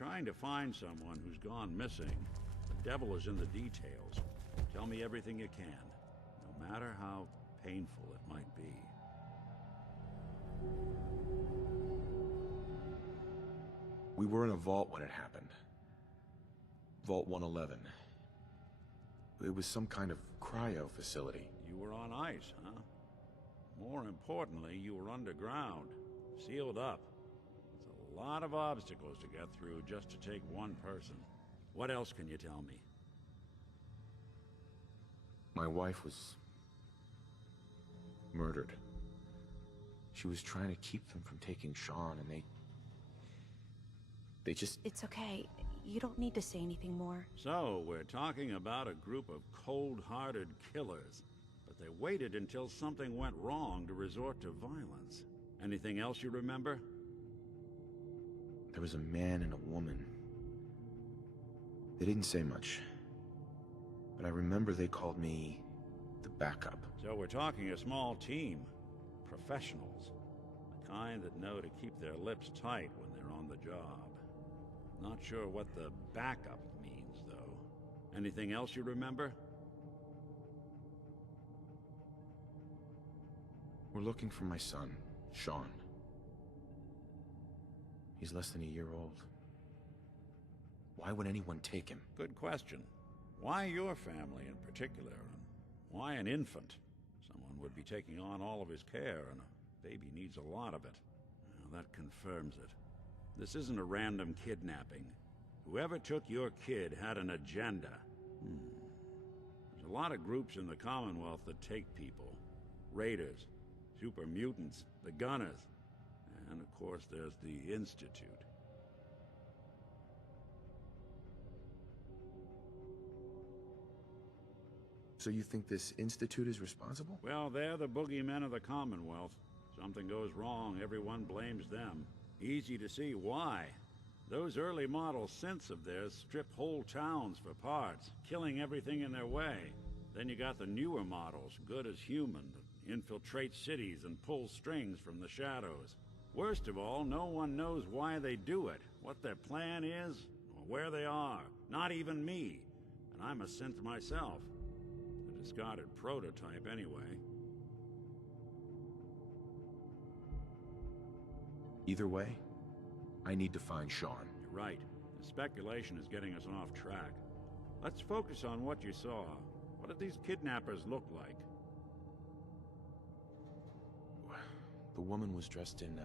trying to find someone who's gone missing. The devil is in the details. Tell me everything you can, no matter how painful it might be. We were in a vault when it happened. Vault 111. It was some kind of cryo facility. You were on ice, huh? More importantly, you were underground, sealed up. It's a lot of obstacles to get through just to take one person. What else can you tell me? My wife was murdered. She was trying to keep them from taking Sean, and they just... It's okay. You don't need to say anything more. So, we're talking about a group of cold-hearted killers. But they waited until something went wrong to resort to violence. Anything else you remember? There was a man and a woman. They didn't say much. But I remember they called me the backup. So we're talking a small team. Professionals. The kind that know to keep their lips tight when they're on the job. Not sure what the backup means, though. Anything else you remember? We're looking for my son, Sean. He's less than a year old. Why would anyone take him? Good question. Why your family in particular, and why an infant? Someone would be taking on all of his care, and a baby needs a lot of it. Well, that confirms it. This isn't a random kidnapping. Whoever took your kid had an agenda. There's a lot of groups in the Commonwealth that take people. Raiders, super mutants, the Gunners, and of course there's the Institute. So you think this Institute is responsible? Well, they're the boogeymen of the Commonwealth. Something goes wrong, everyone blames them. Easy to see why. Those early model synths of theirs strip whole towns for parts, killing everything in their way. Then you got the newer models, good as human, that infiltrate cities and pull strings from the shadows. Worst of all, no one knows why they do it, what their plan is, or where they are. Not even me. And I'm a synth myself. A discarded prototype, anyway. Either way, I need to find Sean. You're right. The speculation is getting us off track. Let's focus on what you saw. What did these kidnappers look like? The woman was dressed in,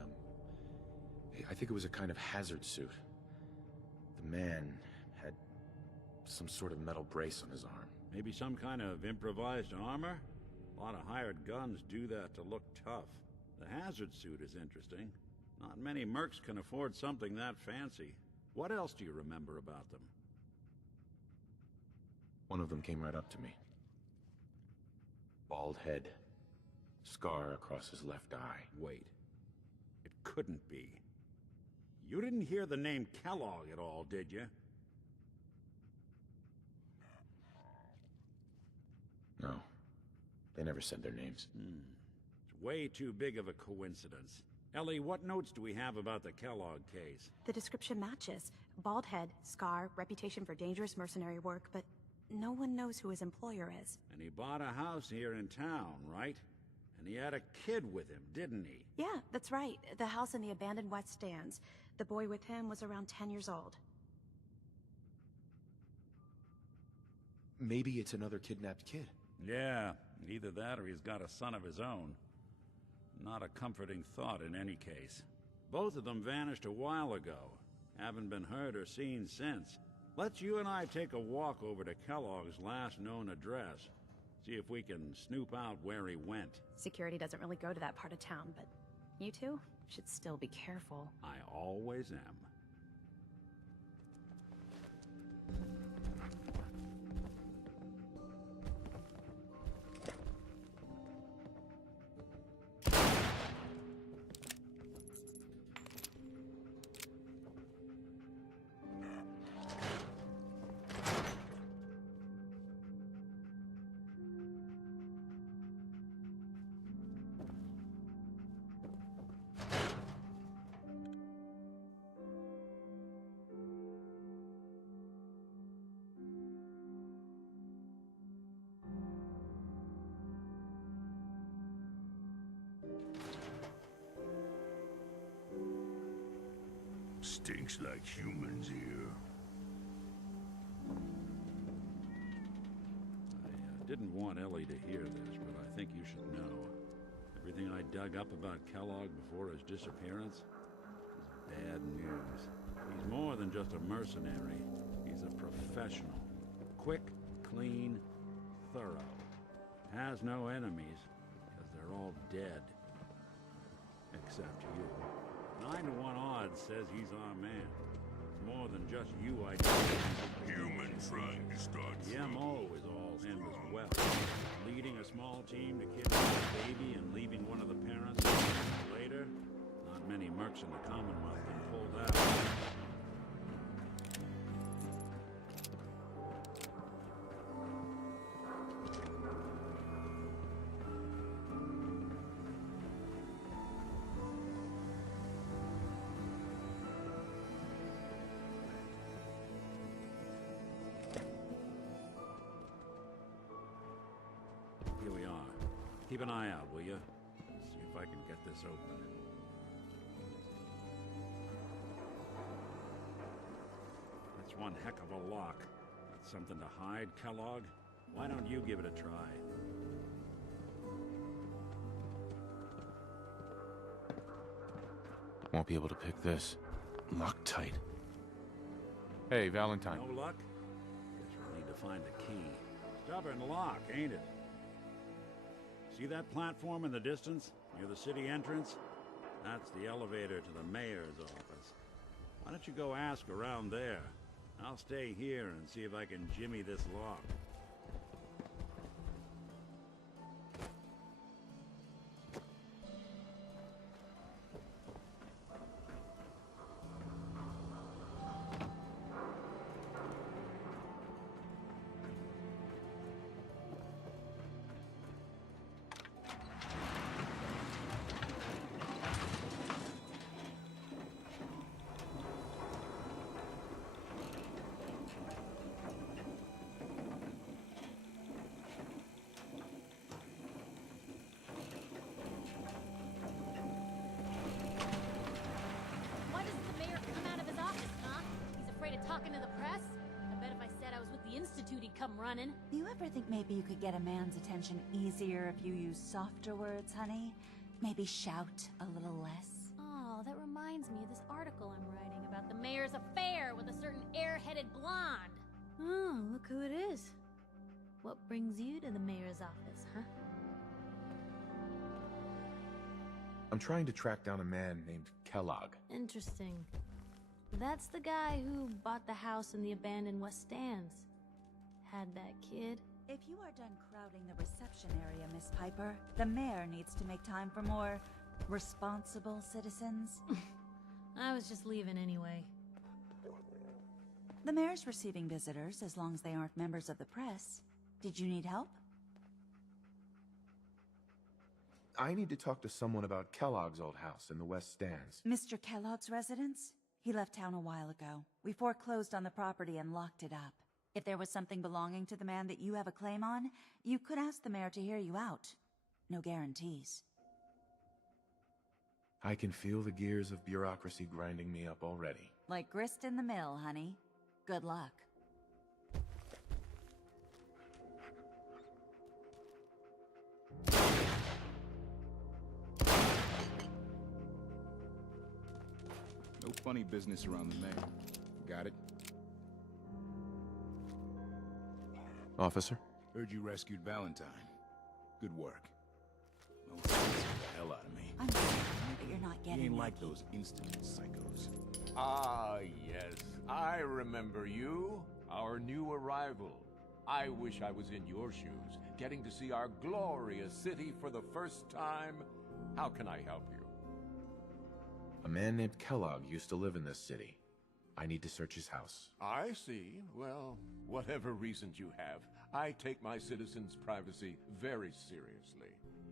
I think it was a kind of hazard suit. The man had some sort of metal brace on his arm. Maybe some kind of improvised armor? A lot of hired guns do that to look tough. The hazard suit is interesting. Not many mercs can afford something that fancy. What else do you remember about them? One of them came right up to me. Bald head. Scar across his left eye. Wait. It couldn't be. You didn't hear the name Kellogg at all, did you? No. They never said their names. It's way too big of a coincidence. Ellie, what notes do we have about the Kellogg case? The description matches. Bald head, scar, reputation for dangerous mercenary work, but no one knows who his employer is. And he bought a house here in town, right? And he had a kid with him, didn't he? Yeah, that's right. The house in the abandoned West Stands. The boy with him was around 10 years old. Maybe it's another kidnapped kid. Yeah, either that or he's got a son of his own. Not a comforting thought in any case. Both of them vanished a while ago. Haven't been heard or seen since. Let's you and I take a walk over to Kellogg's last known address. See if we can snoop out where he went. Security doesn't really go to that part of town, but you two should still be careful. I always am. Stinks like humans here. I didn't want Ellie to hear this, but I think you should know. Everything I dug up about Kellogg before his disappearance is bad news. He's more than just a mercenary. He's a professional. Quick, clean, thorough. Has no enemies, because they're all dead. Except you. 9 to 1 odds says he's our man. It's more than just you, I think. Human trying to start. The MO is all him as well. Leading a small team to kidnap a baby and leaving one of the parents. Later, not many mercs in the Commonwealth can pull that off. Here we are. Keep an eye out, will you? See if I can get this open. That's one heck of a lock. That's something to hide, Kellogg? Why don't you give it a try? Won't be able to pick this. Locked tight. Hey, Valentine. No luck? Guess we'll need to find the key. Stubborn lock, ain't it? See that platform in the distance, near the city entrance? That's the elevator to the mayor's office. Why don't you go ask around there? I'll stay here and see if I can jimmy this lock. Why doesn't the mayor come out of his office, huh? He's afraid of talking to the press? I bet if I said I was with the Institute, he'd come running. Do you ever think maybe you could get a man's attention easier if you use softer words, honey? Maybe shout a little less? Oh, that reminds me of this article I'm writing about the mayor's affair with a certain air-headed blonde. Oh, look who it is. What brings you to the mayor's office, huh? I'm trying to track down a man named Kellogg. Interesting. That's the guy who bought the house in the abandoned West Stands. Had that kid. If you are done crowding the reception area, Miss Piper, the mayor needs to make time for more responsible citizens. I was just leaving anyway. The mayor's receiving visitors as long as they aren't members of the press. Did you need help? I need to talk to someone about Kellogg's old house in the West Stands. Mr. Kellogg's residence? He left town a while ago. We foreclosed on the property and locked it up. If there was something belonging to the man that you have a claim on, you could ask the mayor to hear you out. No guarantees. I can feel the gears of bureaucracy grinding me up already. Like grist in the mill, honey. Good luck. No funny business around the mayor. Got it? Officer? Heard you rescued Valentine. Good work. No sense the hell out of me. I'm sorry that you're not He getting ain't that. like those Institute psychos. Ah, yes. I remember you. Our new arrival. I wish I was in your shoes, getting to see our glorious city for the first time. How can I help you? A man named Kellogg used to live in this city. I need to search his house. I see. Well, whatever reasons you have, I take my citizens' privacy very seriously.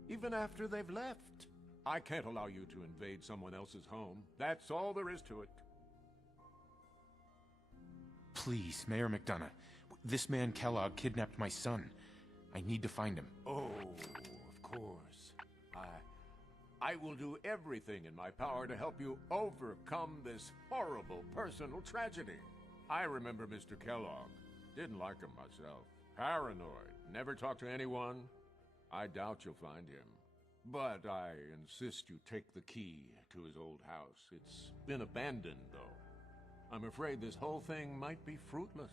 Even after they've left. I can't allow you to invade someone else's home. That's all there is to it. Please, Mayor McDonough. This man Kellogg kidnapped my son. I need to find him. Oh, of course. I will do everything in my power to help you overcome this horrible personal tragedy. I remember Mr. Kellogg. Didn't like him myself. Paranoid. Never talked to anyone. I doubt you'll find him. But I insist you take the key to his old house. It's been abandoned, though. I'm afraid this whole thing might be fruitless.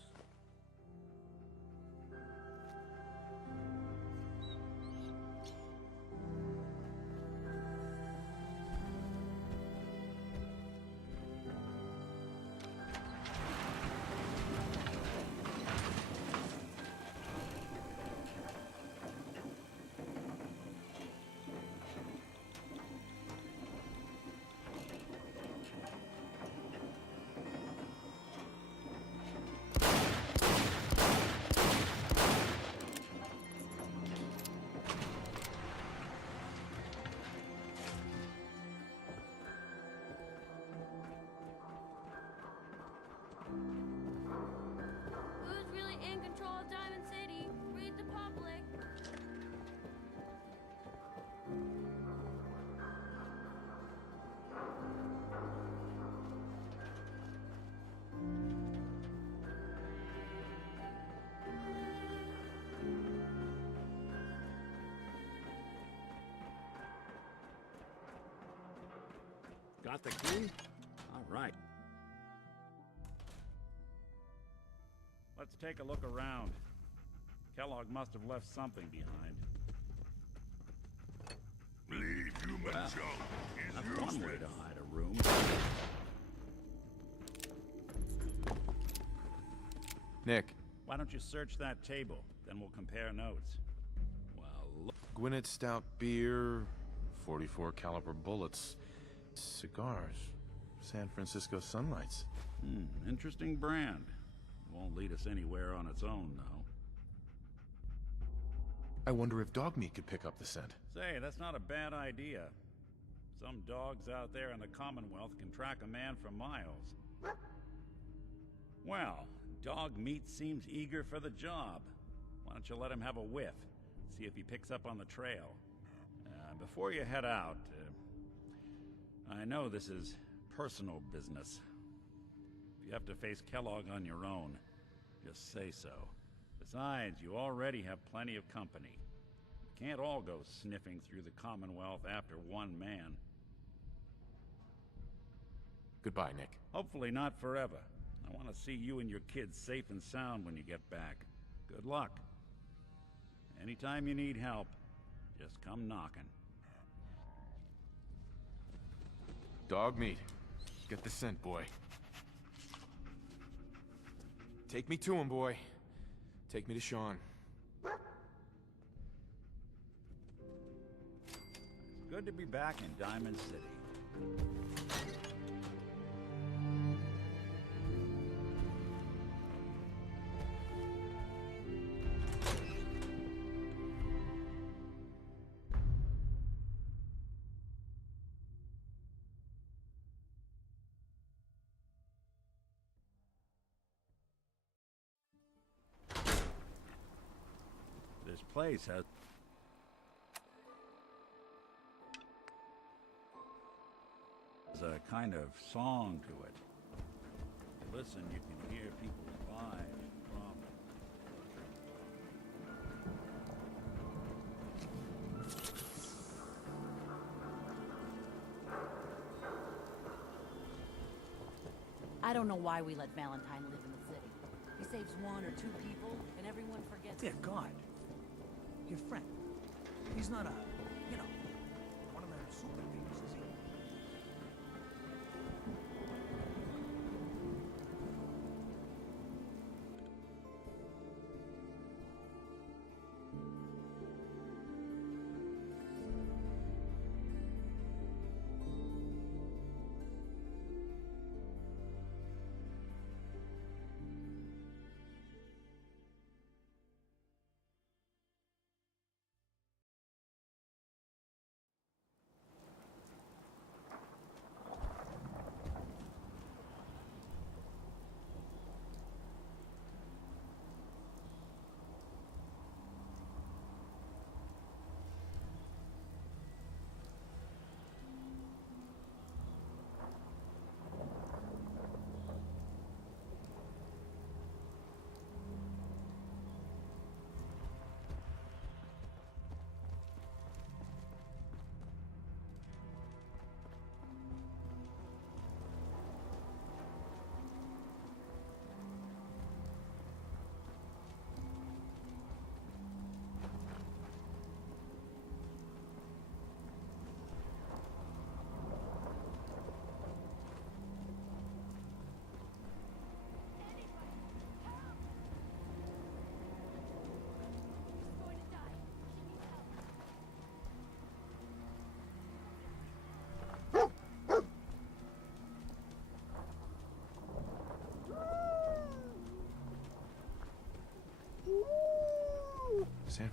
Who's really in control of Diamond City? Read the public. Got the key? All right. Let's take a look around. Kellogg must have left something behind. Leave human Well, junk is that's one way useless. to hide a room. Nick, Why don't you search that table? Then we'll compare notes. Well, look. Gwinnett Stout beer, 44 caliber bullets, cigars, San Francisco Sunlights. Interesting brand. Won't lead us anywhere on its own, though. I wonder if dog meat could pick up the scent. Say, that's not a bad idea. Some dogs out there in the Commonwealth can track a man for miles. Well, dog meat seems eager for the job. Why don't you let him have a whiff? See if he picks up on the trail. Before you head out, I know this is personal business. If you have to face Kellogg on your own, just say so. Besides, you already have plenty of company. You can't all go sniffing through the Commonwealth after one man. Goodbye, Nick. Hopefully not forever. I want to see you and your kids safe and sound when you get back. Good luck. Anytime you need help, just come knocking. Dog meat. Get the scent, boy. Take me to him, boy. Take me to Sean. It's good to be back in Diamond City. This place has a kind of song to it. If you listen, you can hear people's lives and problems. I don't know why we let Valentine live in the city. He saves one or two people, and everyone forgets. Dear God. Your friend. He's not a, you know, one of the super things, is he?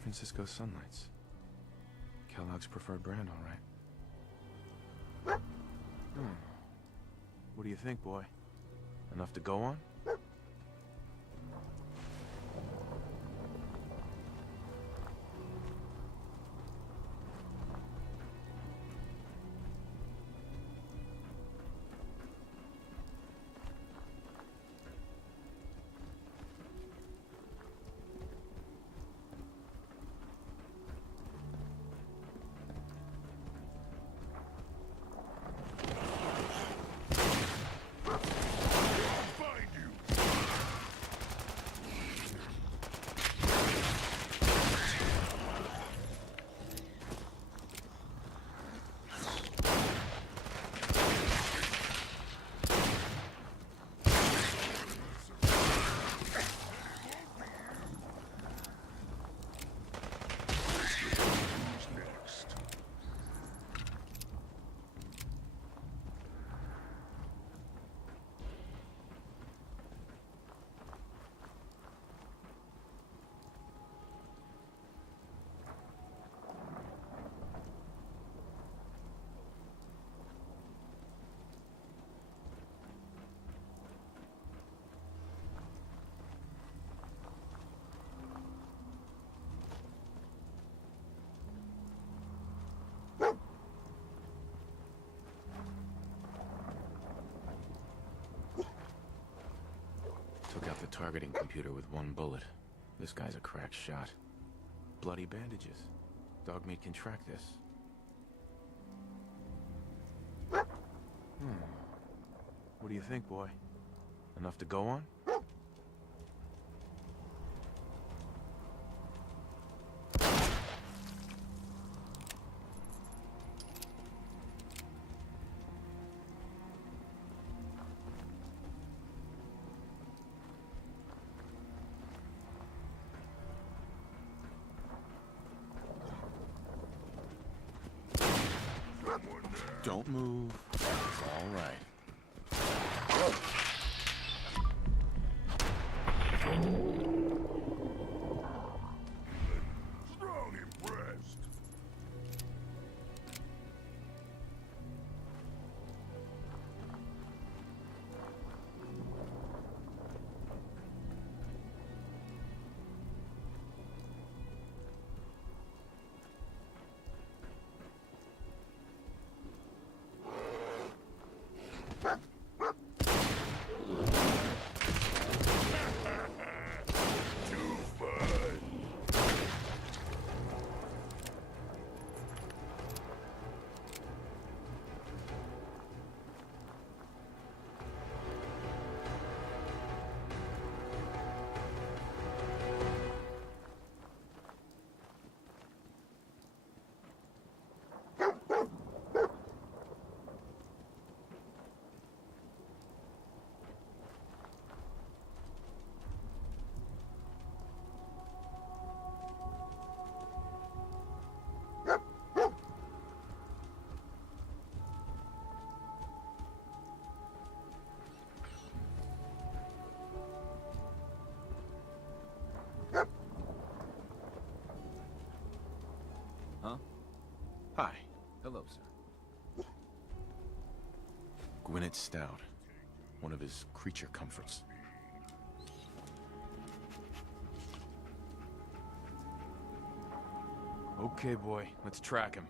Francisco Sunlights. Kellogg's preferred brand, all right. What do you think, boy? Enough to go on? Find you! Who's next? Took out the targeting computer with one bullet. This guy's a crack shot. Bloody bandages. Dogmeat can track this. What do you think, boy? Enough to go on? Don't move. It's all right. Strong impressed. Too fun. Hi. Hello, sir. Gwyneth Stout. One of his creature comforts. Okay, boy. Let's track him.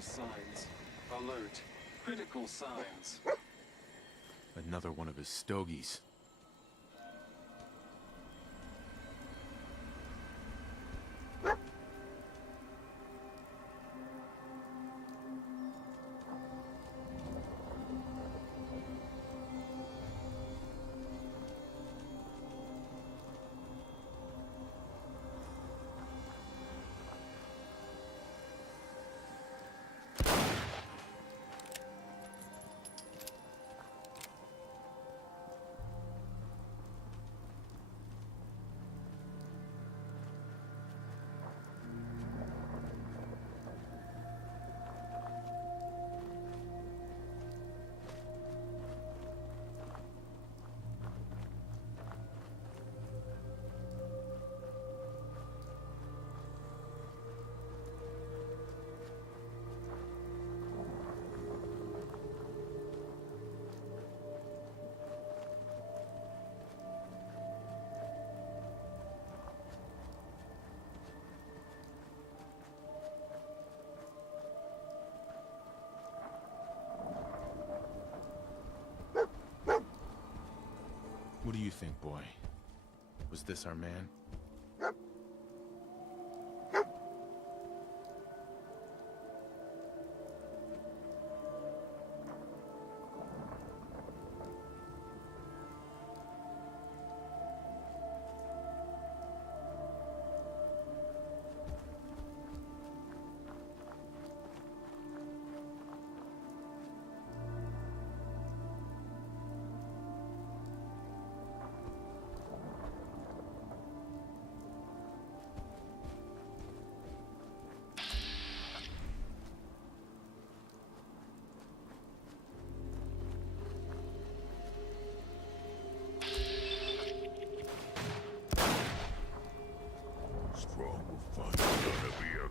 signs. Alert. Critical signs. Another one of his stogies. What do you think, boy? Was this our man? Strong will find gonna be a...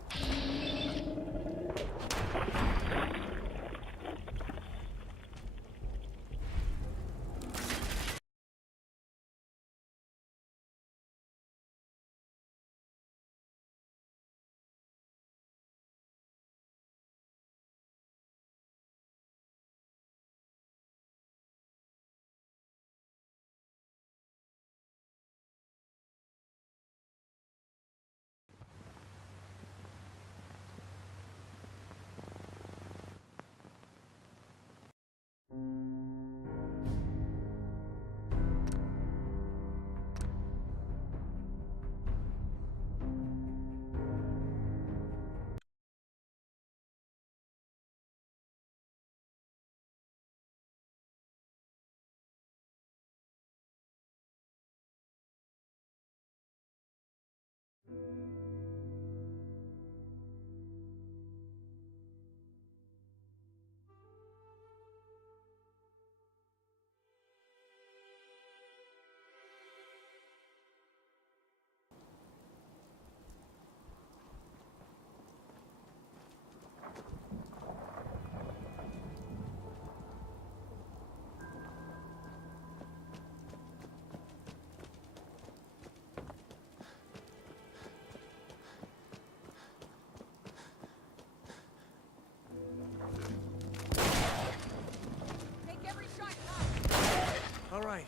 All right.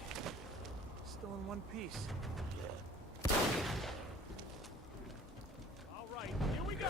Still in one piece. All right, here we go.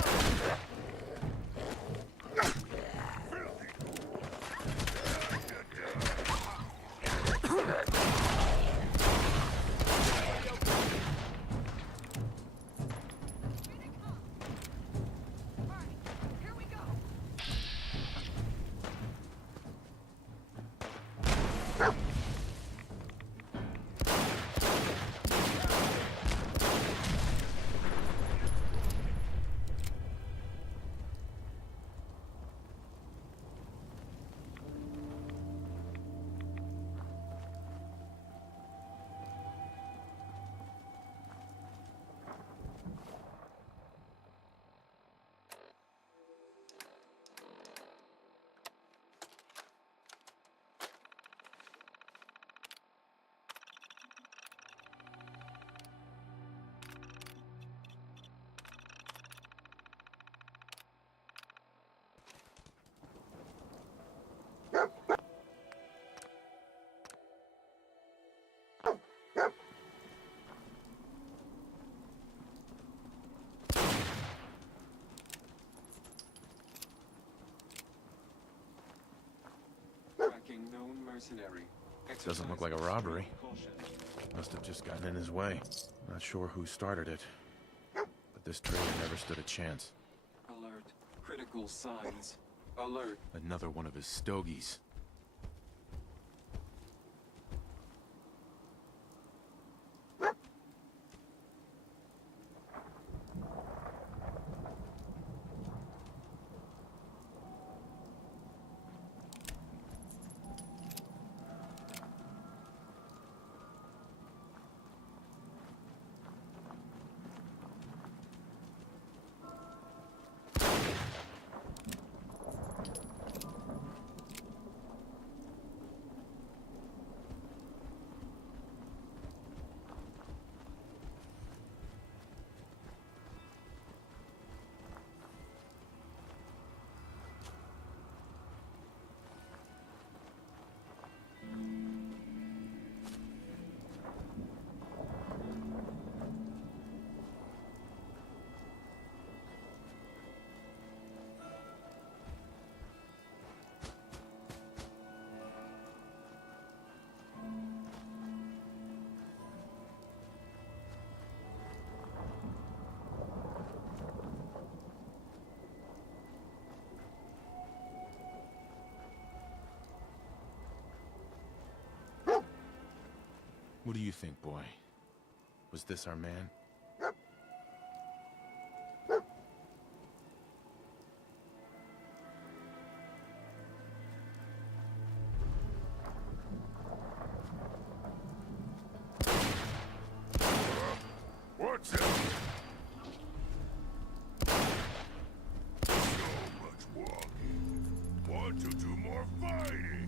mercenary. Doesn't look like a robbery. Must have just gotten in his way. Not sure who started it, but this traitor never stood a chance. Alert. Critical signs. Alert. Another one of his stogies. What do you think, boy? Was this our man? What's that? So much walking. Want to do more fighting?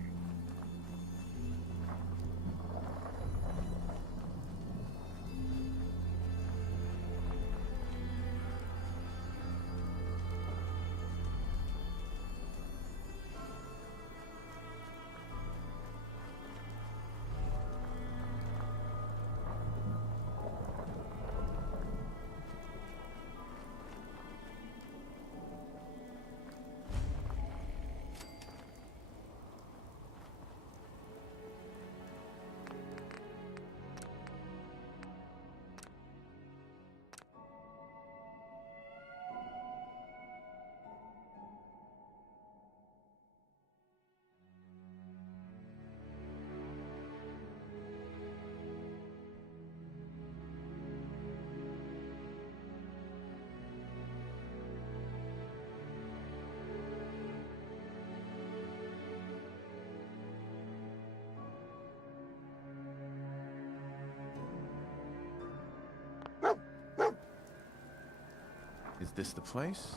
Is this the place?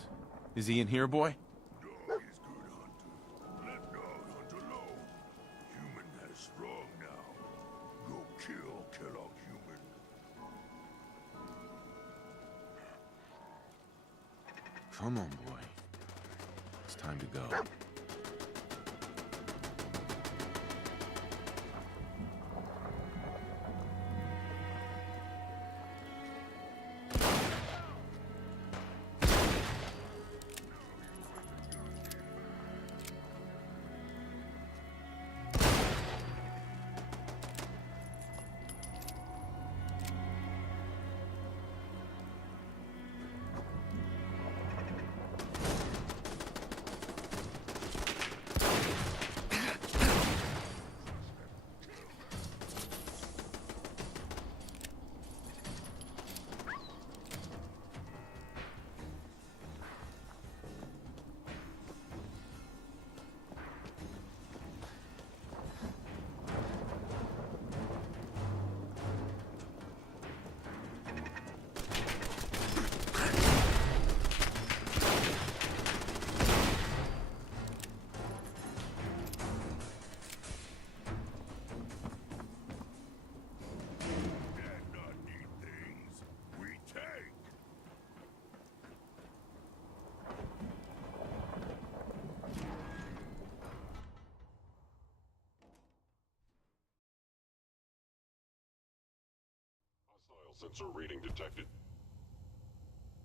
Is he in here, boy? Dog is good hunter. Let dog hunt alone. Human has strong now. Go kill Kellogg human. Come on, boy. It's time to go. Sensor reading detected.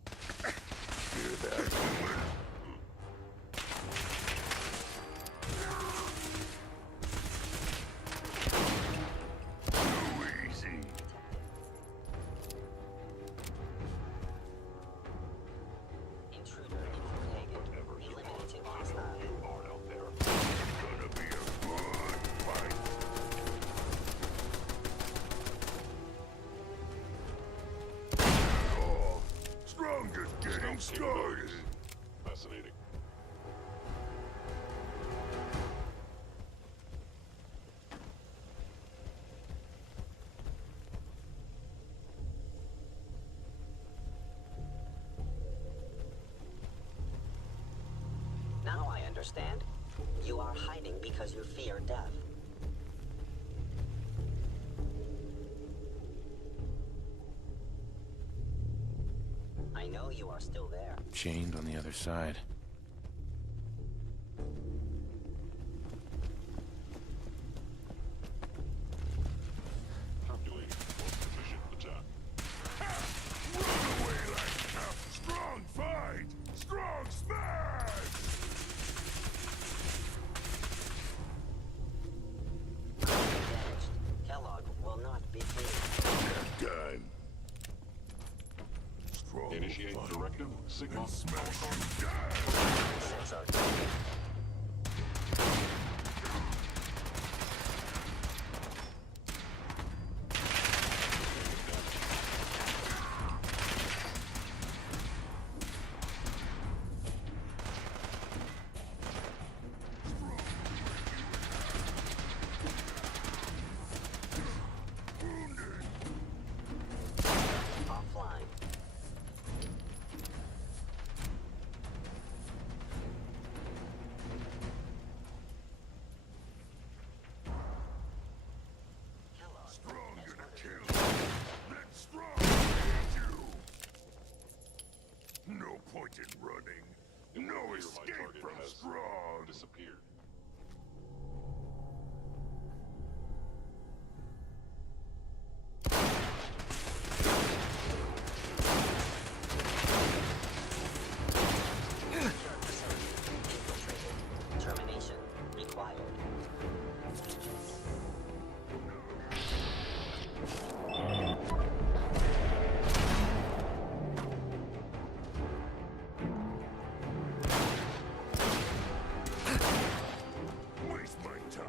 Hear that, human? Strong start. Fascinating. Now I understand. You are hiding because you fear death. I know you are still there. Chained on the other side. Calculating most efficient attack. Run away like hell. Strong fight. Strong smash. Damaged. Kellogg will not be free. Done. Strong Initiate fight. directive. Signal. Smash you down. Sensor. Offline. Kellogg. Strong gonna kill you. Then strong hit you. No point in running. In No one way, my escape target from has strong. disappeared. Termination required. Waste my time.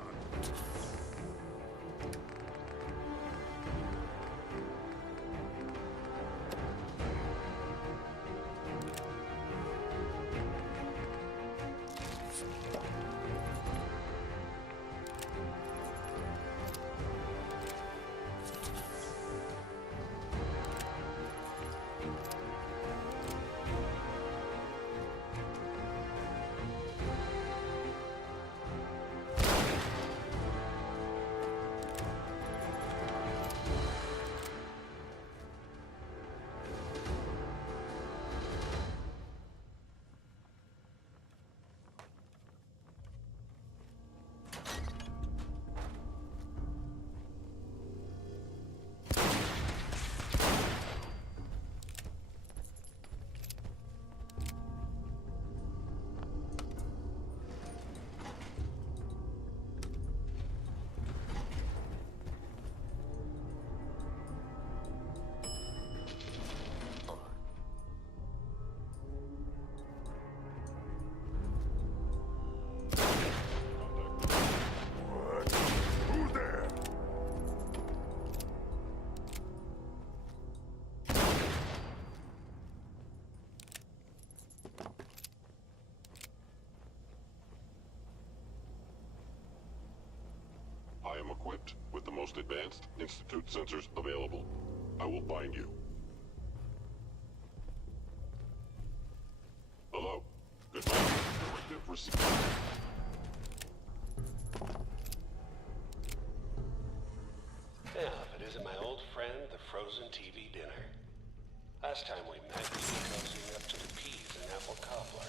What? Who's there? I am equipped with the most advanced Institute sensors available. I will find you. Hello. Goodbye. Directive received. Yeah, but isn't my old friend, the frozen TV dinner? Last time we met, we were cozying up to the peas and apple cobbler.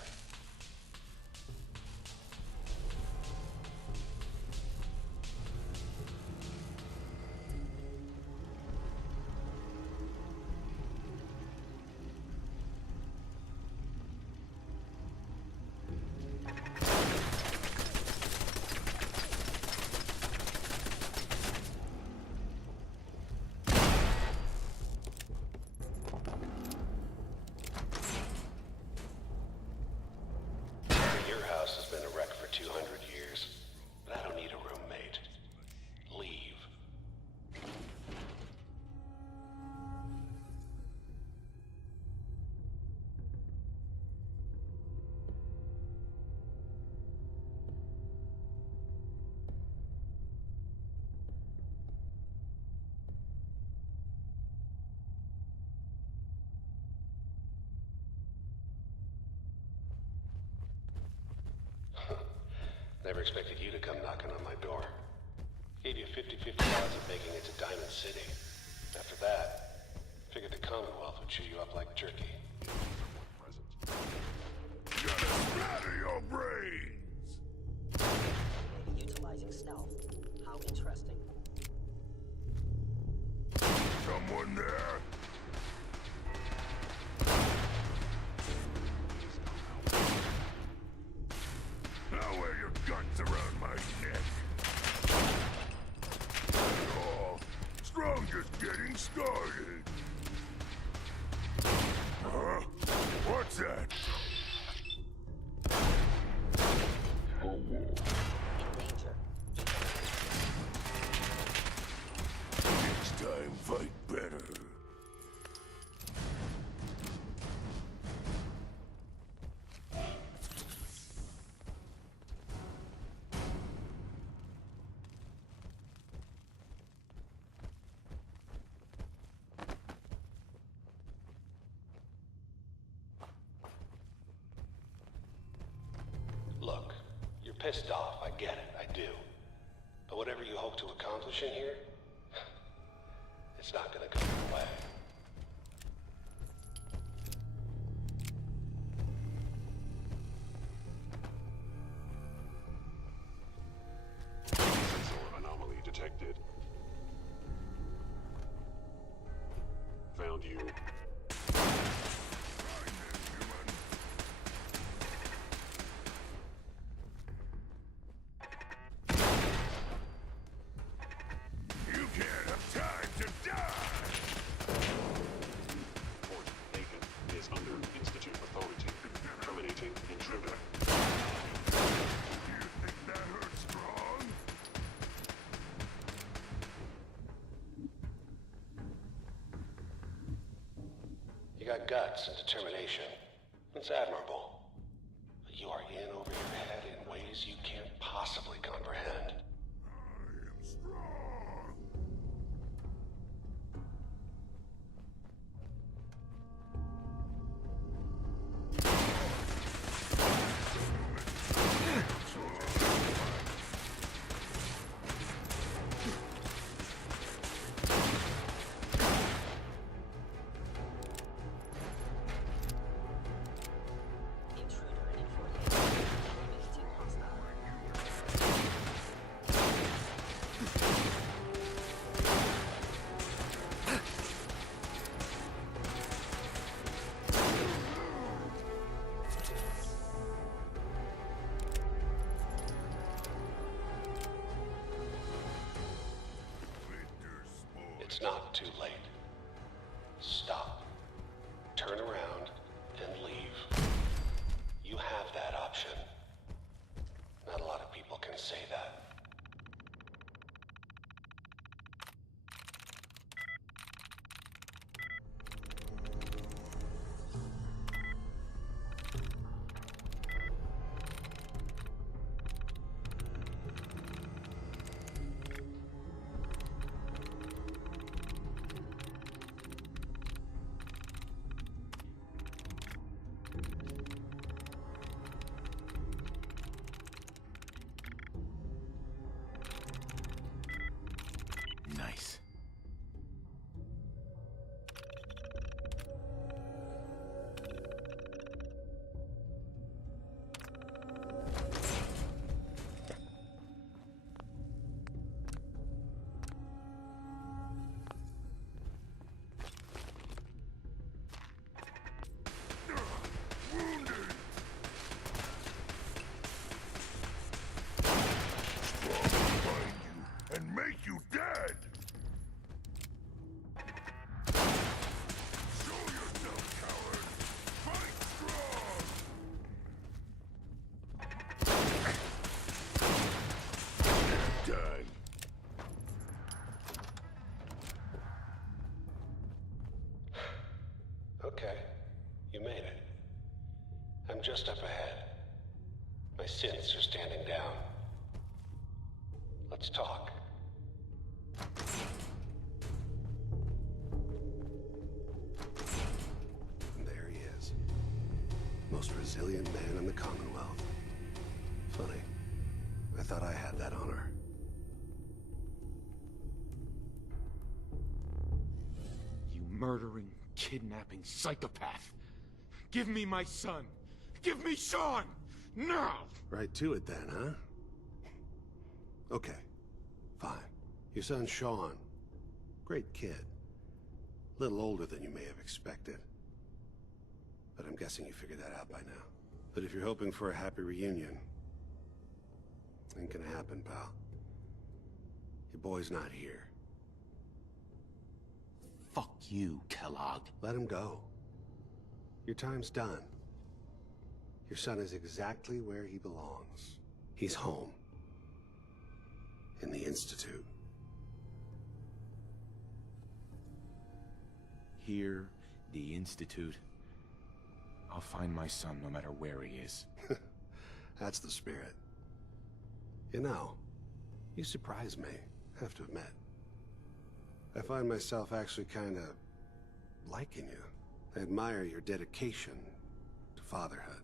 Your house has been a wreck for 200 years, but I don't need a roommate. Leave. Never expected you to come knocking on my door. Gave you 50-50 odds of making it to Diamond City. After that, figured the Commonwealth would chew you up like jerky. Gotta splatter your brains! Maybe utilizing stealth. How interesting. Someone there? Now wear your guts around my neck. That's all. Strangest getting started. Huh? What's that? In danger. Next time, fight better. Look, you're pissed off, I get it, I do. But whatever you hope to accomplish in here, it's not gonna go your way. Sensor anomaly detected. Found you. You can't have time to die! Port agent is under Institute authority. Terminating intruder. You think that hurts strong? You got guts and determination. It's admirable. But you are in over your head in ways you can't possibly comprehend. I am strong. Intruder in infiltrating. Visiting hostile. It's not too late. Stop. Turn around and leave. You have that option. Not a lot of people can say that. Nice. Wounded! Strong will find you and make you dead! Show yourself, coward! Fight strong! Time. Okay, you made it. I'm just up ahead. My synths are standing down. Let's talk. There he is. Most resilient man in the Commonwealth. Funny. thought I had that honor. You murdering, kidnapping psychopath! Give me my son! Give me Sean! Now! Right to it then, huh? Okay. Fine. Your son Sean. Great kid. Little older than you may have expected. But I'm guessing you figured that out by now. But if you're hoping for a happy reunion, ain't gonna happen, pal. Your boy's not here. Fuck you, Kellogg. Let him go. Your time's done. Your son is exactly where he belongs. He's home. In the Institute. Here, the Institute. I'll find my son no matter where he is. That's the spirit. You know, you surprise me, have to admit. I find myself actually kind of liking you. I admire your dedication to fatherhood.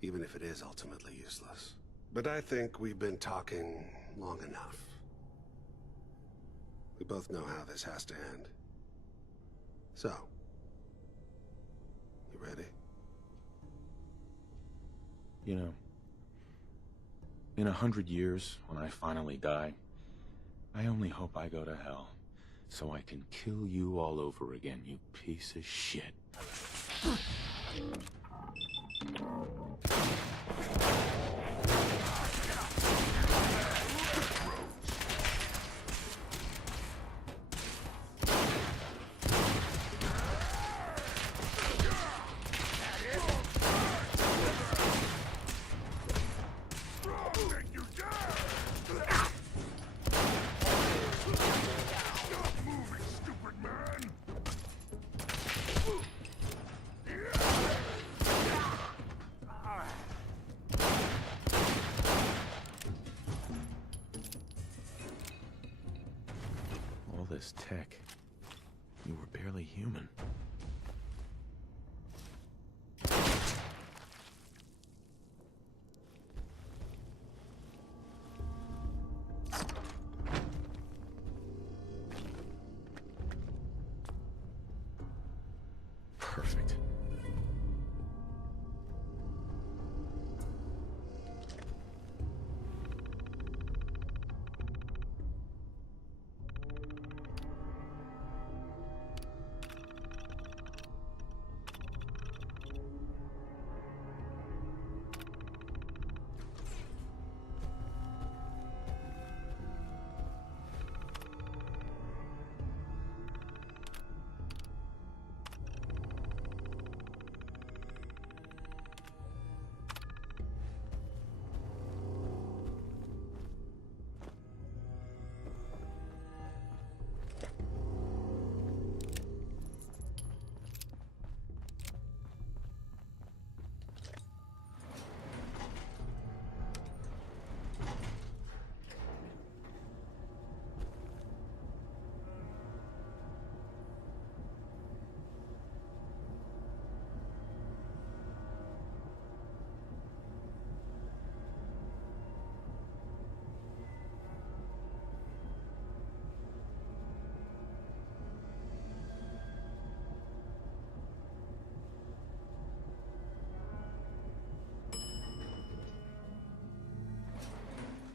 Even if it is ultimately useless. But I think we've been talking long enough. We both know how this has to end. So, you ready? You know, in 100 years, when I finally die, I only hope I go to hell, so I can kill you all over again, you piece of shit. All this tech, you were barely human. Perfect.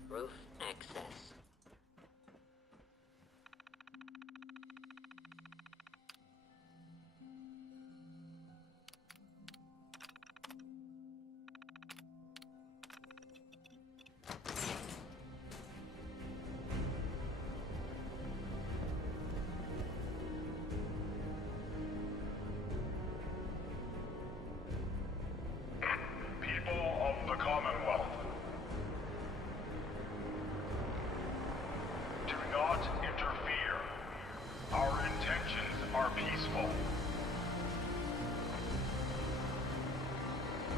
Roof access. People of the Commonwealth. Do not interfere. Our intentions are peaceful.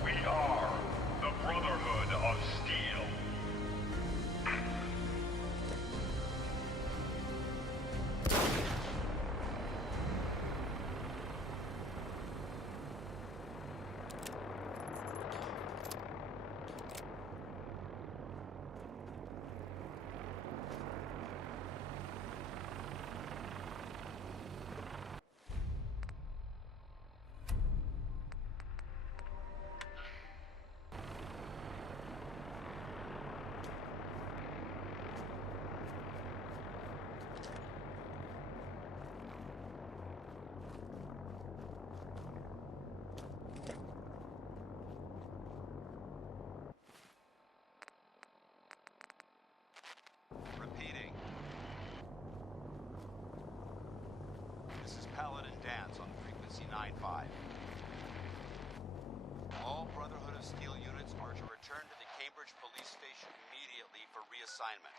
We are the Brotherhood of Steel. 9-5. All Brotherhood of Steel units are to return to the Cambridge Police Station immediately for reassignment.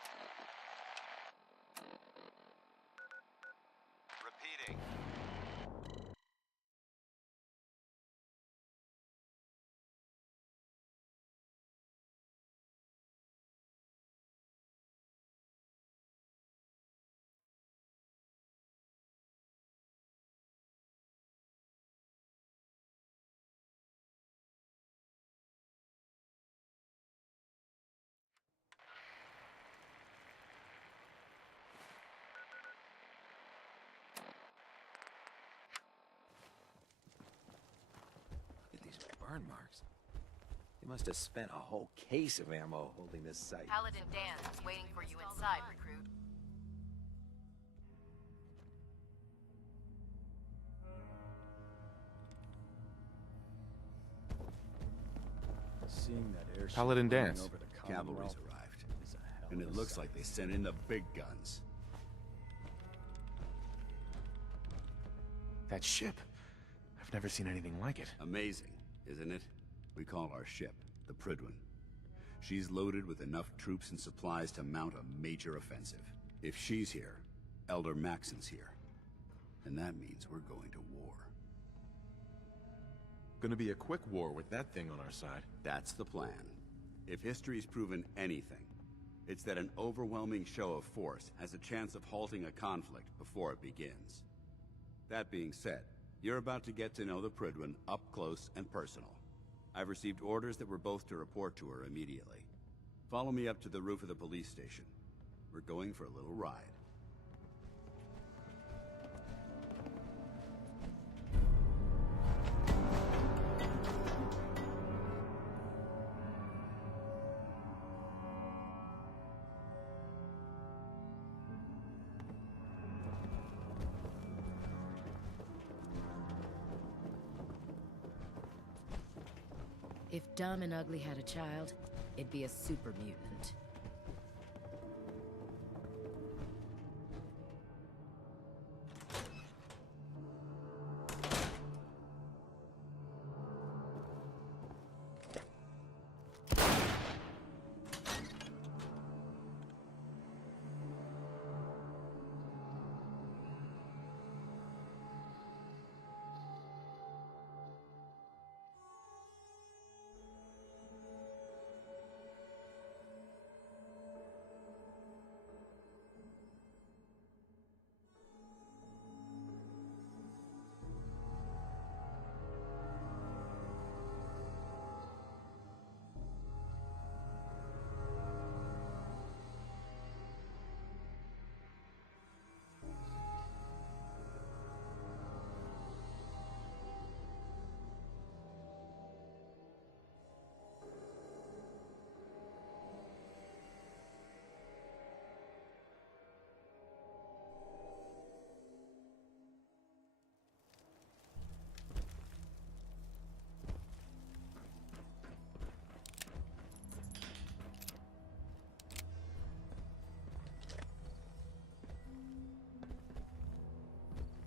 Repeating. These burn marks. They must have spent a whole case of ammo holding this site. Paladin Dan is waiting for you inside, recruit. Seeing that airship Paladin flying dance. over the Cavalry's Commonwealth arrived, is a hell and of it a looks sight. like they sent in the big guns. That ship. I've never seen anything like it. Amazing, isn't it? We call our ship the Prydwen. She's loaded with enough troops and supplies to mount a major offensive. If she's here, Elder Maxon's here. And that means we're going to war. Gonna be a quick war with that thing on our side. That's the plan. If history's proven anything, it's that an overwhelming show of force has a chance of halting a conflict before it begins. That being said, you're about to get to know the Prydwen up close and personal. I've received orders that we're both to report to her immediately. Follow me up to the roof of the police station. We're going for a little ride. If Dumb and Ugly had a child, it'd be a super mutant.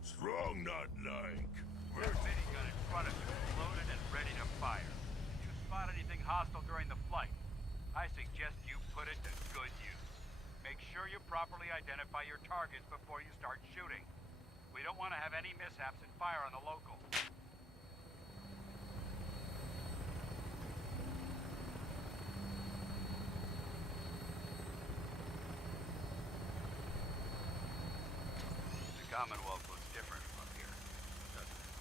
Strong not like. There's a minigun in front of you, loaded and ready to fire. If you spot anything hostile during the flight, I suggest you put it to good use. Make sure you properly identify your targets before you start shooting. We don't want to have any mishaps and fire on the local. The Commonwealth looks different from here, doesn't it?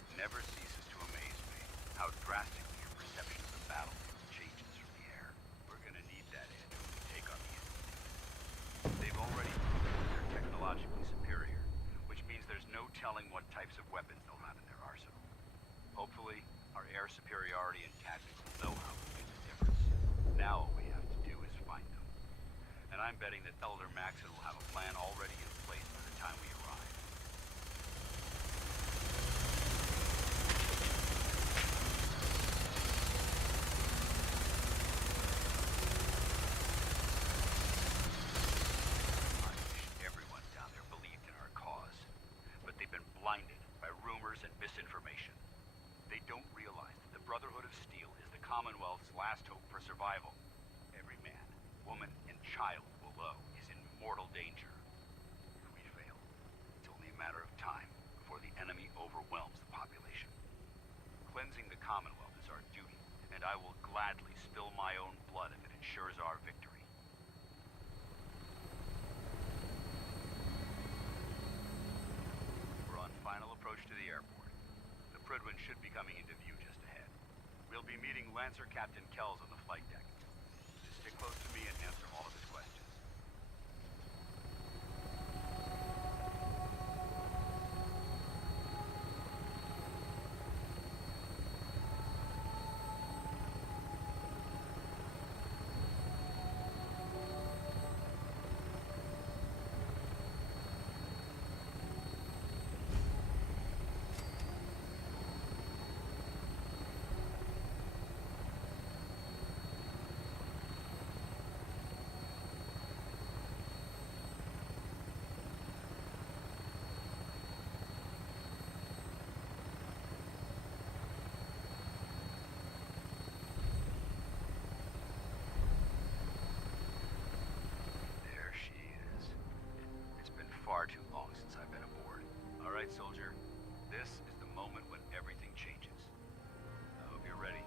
It never ceases to amaze me how drastically your perception of the battlefield changes from the air. We're gonna need that edge when we take on the enemy. They've already proven that they're technologically superior, which means there's no telling what types of weapons they'll have in their arsenal. Hopefully, our air superiority and tactical know-how will make the difference. Now all we have to do is find them. And I'm betting that Elder Maxon will have a plan already in place by the time we arrive. I wish everyone down there believed in our cause, but they've been blinded by rumors and misinformation. Brotherhood of Steel is the Commonwealth's last hope for survival. Every man, woman, and child below is in mortal danger. If we fail, it's only a matter of time before the enemy overwhelms the population. Cleansing the Commonwealth is our duty, and I will gladly spill my own blood if it ensures our victory. We're on final approach to the airport. The Prydwen should be coming into view just ahead. We'll be meeting Lancer Captain Kells on the flight deck. Just stick close to me and answer all of his questions. Far too long since I've been aboard. All right, soldier. This is the moment when everything changes. I hope you're ready.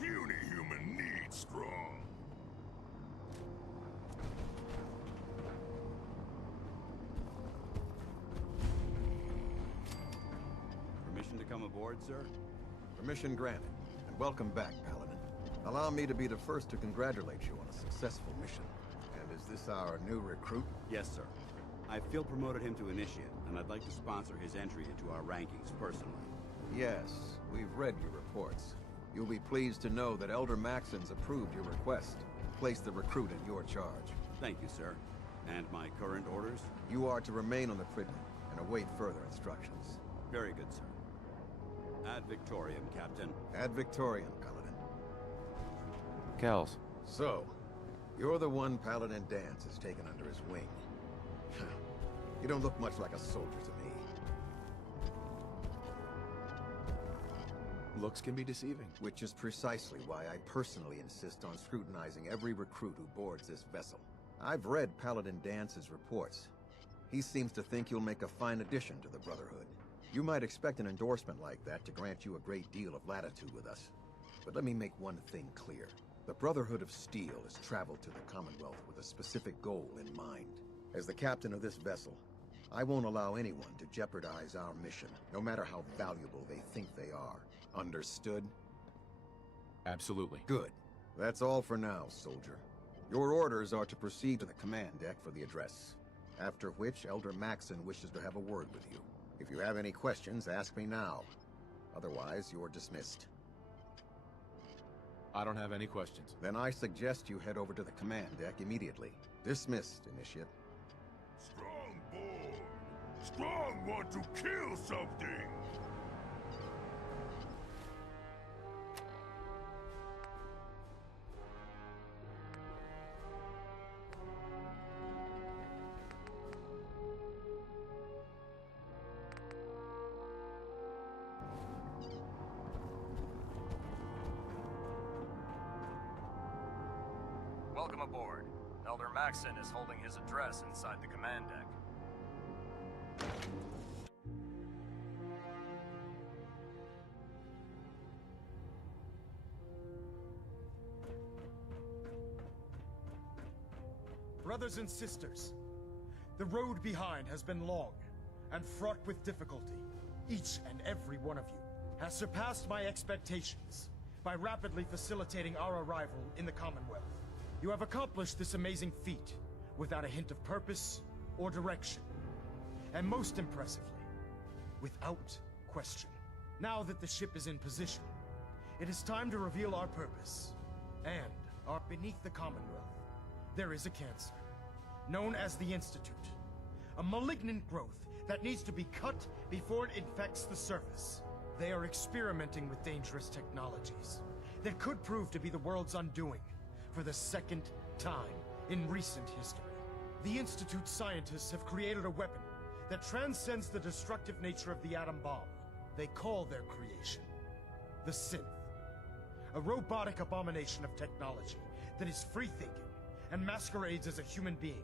Puny human needs strong. Permission to come aboard, sir? Permission granted, and welcome back, Paladin. Allow me to be the first to congratulate you on a successful mission. And is this our new recruit? Yes, sir. I feel promoted him to initiate, and I'd like to sponsor his entry into our rankings personally. Yes, we've read your reports. You'll be pleased to know that Elder Maxon's approved your request to place the recruit in your charge. Thank you, sir. And my current orders? You are to remain on the Prydwen and await further instructions. Very good, sir. Ad Victoriam, Captain. Ad Victoriam, Paladin. Kells. So, you're the one Paladin Danse has taken under his wing. You don't look much like a soldier to me. Looks can be deceiving. Which is precisely why I personally insist on scrutinizing every recruit who boards this vessel. I've read Paladin Dance's reports. He seems to think you'll make a fine addition to the Brotherhood. You might expect an endorsement like that to grant you a great deal of latitude with us. But let me make one thing clear. The Brotherhood of Steel has traveled to the Commonwealth with a specific goal in mind. As the captain of this vessel, I won't allow anyone to jeopardize our mission, no matter how valuable they think they are. Understood? Absolutely. Good. That's all for now, soldier. Your orders are to proceed to the command deck for the address. After which, Elder Maxon wishes to have a word with you. If you have any questions, ask me now. Otherwise, you're dismissed. I don't have any questions. Then I suggest you head over to the command deck immediately. Dismissed, Initiate. Strong boy. Strong want to kill something. Welcome aboard. Elder Maxon is holding his address inside the command deck. Brothers and sisters, the road behind has been long and fraught with difficulty. Each and every one of you has surpassed my expectations by rapidly facilitating our arrival in the Commonwealth. You have accomplished this amazing feat without a hint of purpose or direction. And most impressively, without question. Now that the ship is in position, it is time to reveal our purpose. And beneath the Commonwealth, there is a cancer, known as the Institute. A malignant growth that needs to be cut before it infects the surface. They are experimenting with dangerous technologies that could prove to be the world's undoing for the second time in recent history. The Institute's scientists have created a weapon that transcends the destructive nature of the atom bomb. They call their creation the Synth. A robotic abomination of technology that is free-thinking and masquerades as a human being.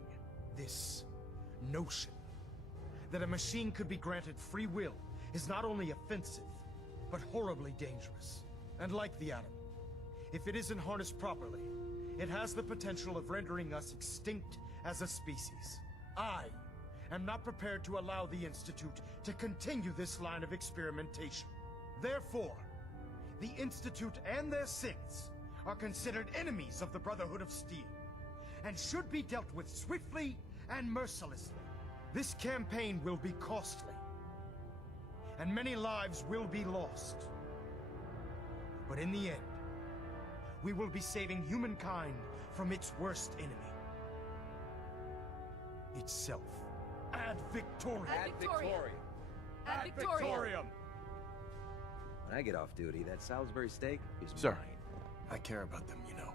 This notion that a machine could be granted free will is not only offensive, but horribly dangerous. And like the atom, if it isn't harnessed properly, it has the potential of rendering us extinct as a species. I am not prepared to allow the Institute to continue this line of experimentation. Therefore, the Institute and their synths are considered enemies of the Brotherhood of Steel, and should be dealt with swiftly and mercilessly. This campaign will be costly, and many lives will be lost. But in the end, we will be saving humankind from its worst enemy. Itself. Ad Victoriam! Ad Victoriam! Ad Victoriam! When I get off duty, that Salisbury steak is Sir. mine. I care about them, you know.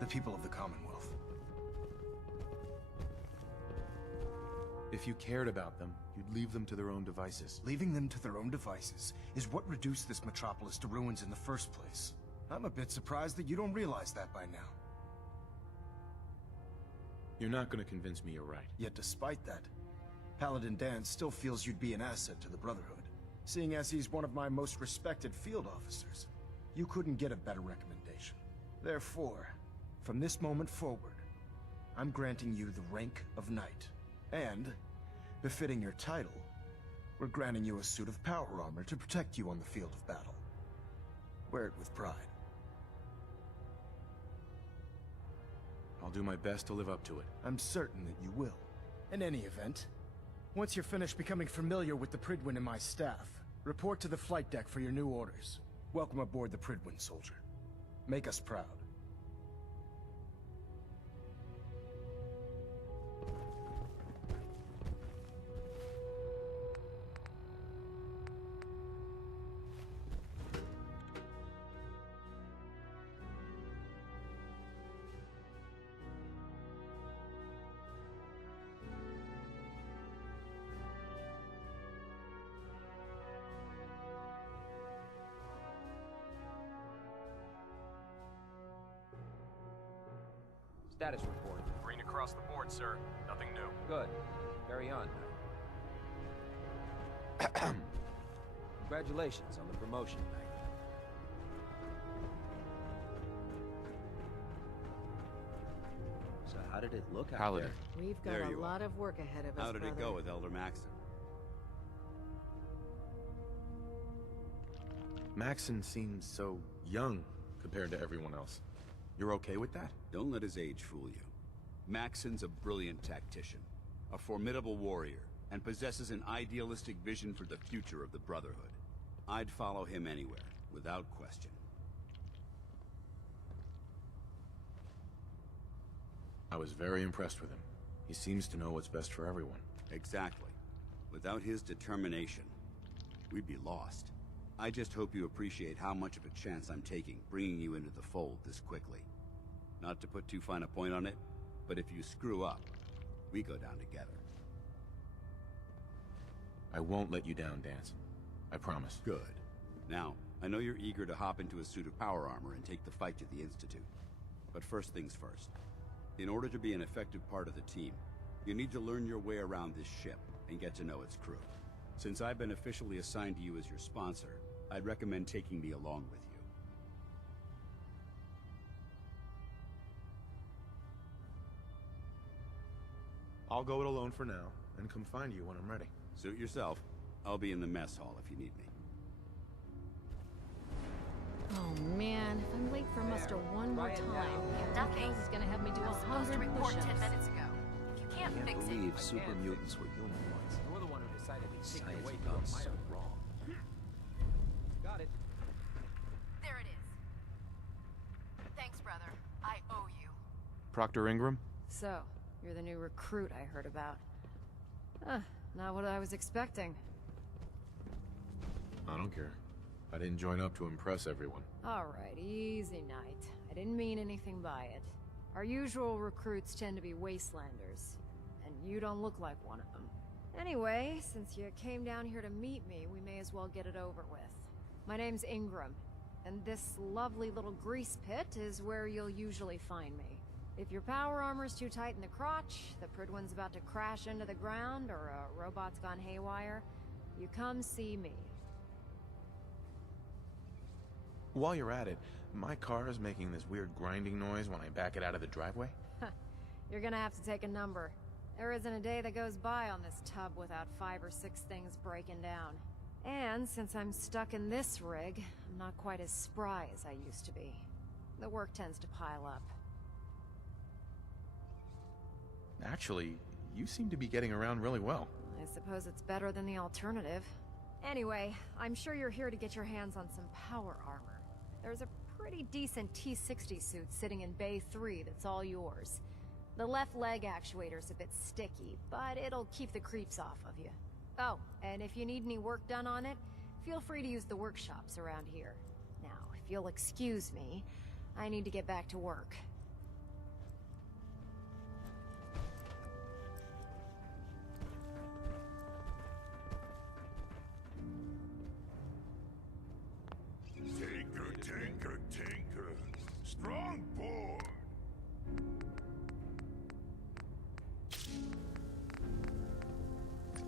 The people of the Commonwealth. If you cared about them, you'd leave them to their own devices. Leaving them to their own devices is what reduced this metropolis to ruins in the first place. I'm a bit surprised that you don't realize that by now. You're not gonna convince me you're right. Yet despite that, Paladin Dan still feels you'd be an asset to the Brotherhood. Seeing as he's one of my most respected field officers, you couldn't get a better recommendation. Therefore, from this moment forward, I'm granting you the rank of Knight. And, befitting your title, we're granting you a suit of power armor to protect you on the field of battle. Wear it with pride. I'll do my best to live up to it. I'm certain that you will. In any event, once you're finished becoming familiar with the Pridwin and my staff, report to the flight deck for your new orders. Welcome aboard the Pridwin, soldier. Make us proud. Status report. Green across the board, sir. Nothing new. Good. Carry on now. Congratulations on the promotion, Knight. So how did it look out Paladin. there? We've got There a you lot of work ahead of us, How did it brother. go with Elder Maxon? Maxon seems so young compared to everyone else. You're okay with that? Don't let his age fool you. Maxon's a brilliant tactician, a formidable warrior, and possesses an idealistic vision for the future of the Brotherhood. I'd follow him anywhere, without question. I was very impressed with him. He seems to know what's best for everyone. Exactly. Without his determination, we'd be lost. I just hope you appreciate how much of a chance I'm taking bringing you into the fold this quickly. Not to put too fine a point on it, but if you screw up, we go down together. I won't let you down, Dance. I promise. Good. Now, I know you're eager to hop into a suit of power armor and take the fight to the Institute. But first things first. In order to be an effective part of the team, you need to learn your way around this ship and get to know its crew. Since I've been officially assigned to you as your sponsor, I'd recommend taking me along with you. I'll go it alone for now, and come find you when I'm ready. Suit yourself. I'll be in the mess hall if you need me. Oh man, if I'm late for muster one more time, Captain Kells is gonna have me do 100 push-ups. I can't believe super mutants were human ones. You're the one who decided to take Science away got from so my wrong. it. There it is. Thanks, brother. I owe you. Proctor Ingram? So, you're the new recruit I heard about. Not what I was expecting. I don't care. I didn't join up to impress everyone. Alright, easy night. I didn't mean anything by it. Our usual recruits tend to be wastelanders, and you don't look like one of them. Anyway, since you came down here to meet me, we may as well get it over with. My name's Ingram, and this lovely little grease pit is where you'll usually find me. If your power armor's too tight in the crotch, the Pridwin's about to crash into the ground, or a robot's gone haywire, you come see me. While you're at it, my car is making this weird grinding noise when I back it out of the driveway. You're gonna have to take a number. There isn't a day that goes by on this tub without 5 or 6 things breaking down. And since I'm stuck in this rig, I'm not quite as spry as I used to be. The work tends to pile up. Actually, you seem to be getting around really well. I suppose it's better than the alternative. Anyway, I'm sure you're here to get your hands on some power armor. There's a pretty decent T-60 suit sitting in Bay 3 that's all yours. The left leg actuator's a bit sticky, but it'll keep the creeps off of you. Oh, and if you need any work done on it, feel free to use the workshops around here. Now, if you'll excuse me, I need to get back to work. Tinker. Strong board.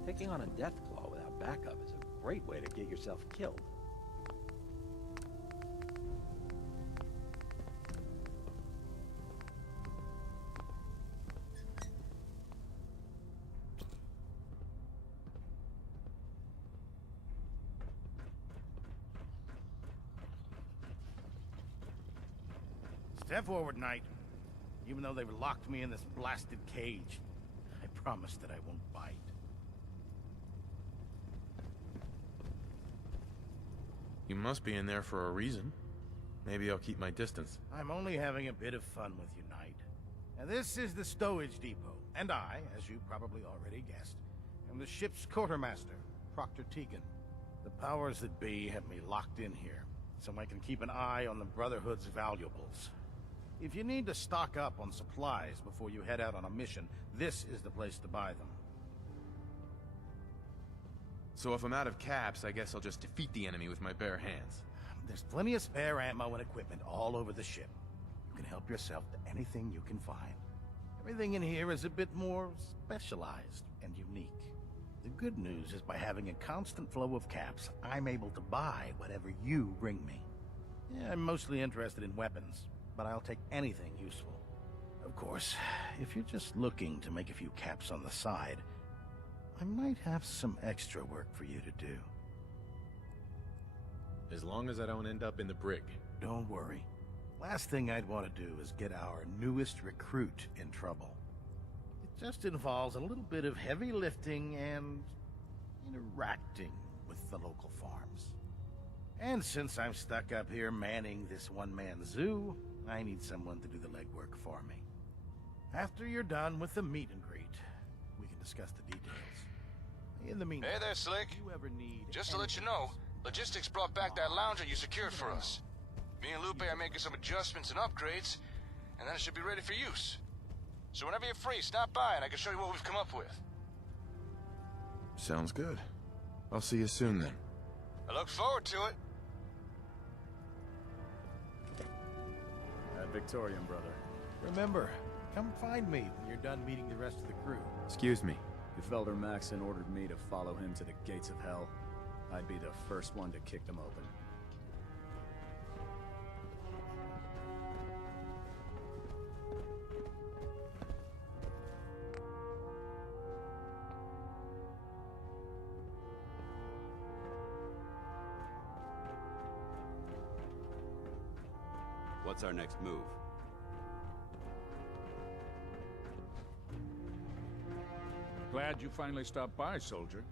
Picking on a death claw without backup is a great way to get yourself killed. Step forward, Knight. Even though they've locked me in this blasted cage, I promise that I won't bite. You must be in there for a reason. Maybe I'll keep my distance. I'm only having a bit of fun with you, Knight. Now, this is the stowage depot, and I, as you probably already guessed, am the ship's quartermaster, Proctor Tegan. The powers that be have me locked in here, so I can keep an eye on the Brotherhood's valuables. If you need to stock up on supplies before you head out on a mission, this is the place to buy them. So if I'm out of caps, I guess I'll just defeat the enemy with my bare hands. There's plenty of spare ammo and equipment all over the ship. You can help yourself to anything you can find. Everything in here is a bit more specialized and unique. The good news is by having a constant flow of caps, I'm able to buy whatever you bring me. Yeah, I'm mostly interested in weapons, but I'll take anything useful. Of course, if you're just looking to make a few caps on the side, I might have some extra work for you to do. As long as I don't end up in the brig. Don't worry. Last thing I'd want to do is get our newest recruit in trouble. It just involves a little bit of heavy lifting and interacting with the local farms. And since I'm stuck up here manning this one-man zoo, I need someone to do the legwork for me. After you're done with the meet and greet, we can discuss the details. In the meantime, hey there, Slick. If you ever need Just to let you know, logistics brought back that lounger you secured for us. Me and Lupe are making some adjustments and upgrades, and then it should be ready for use. So whenever you're free, stop by and I can show you what we've come up with. Sounds good. I'll see you soon then. I look forward to it. That Victorian, brother. Remember, come find me when you're done meeting the rest of the crew. Excuse me. If Elder Maxon ordered me to follow him to the gates of hell, I'd be the first one to kick them open. What's our next move? Glad you finally stopped by, soldier.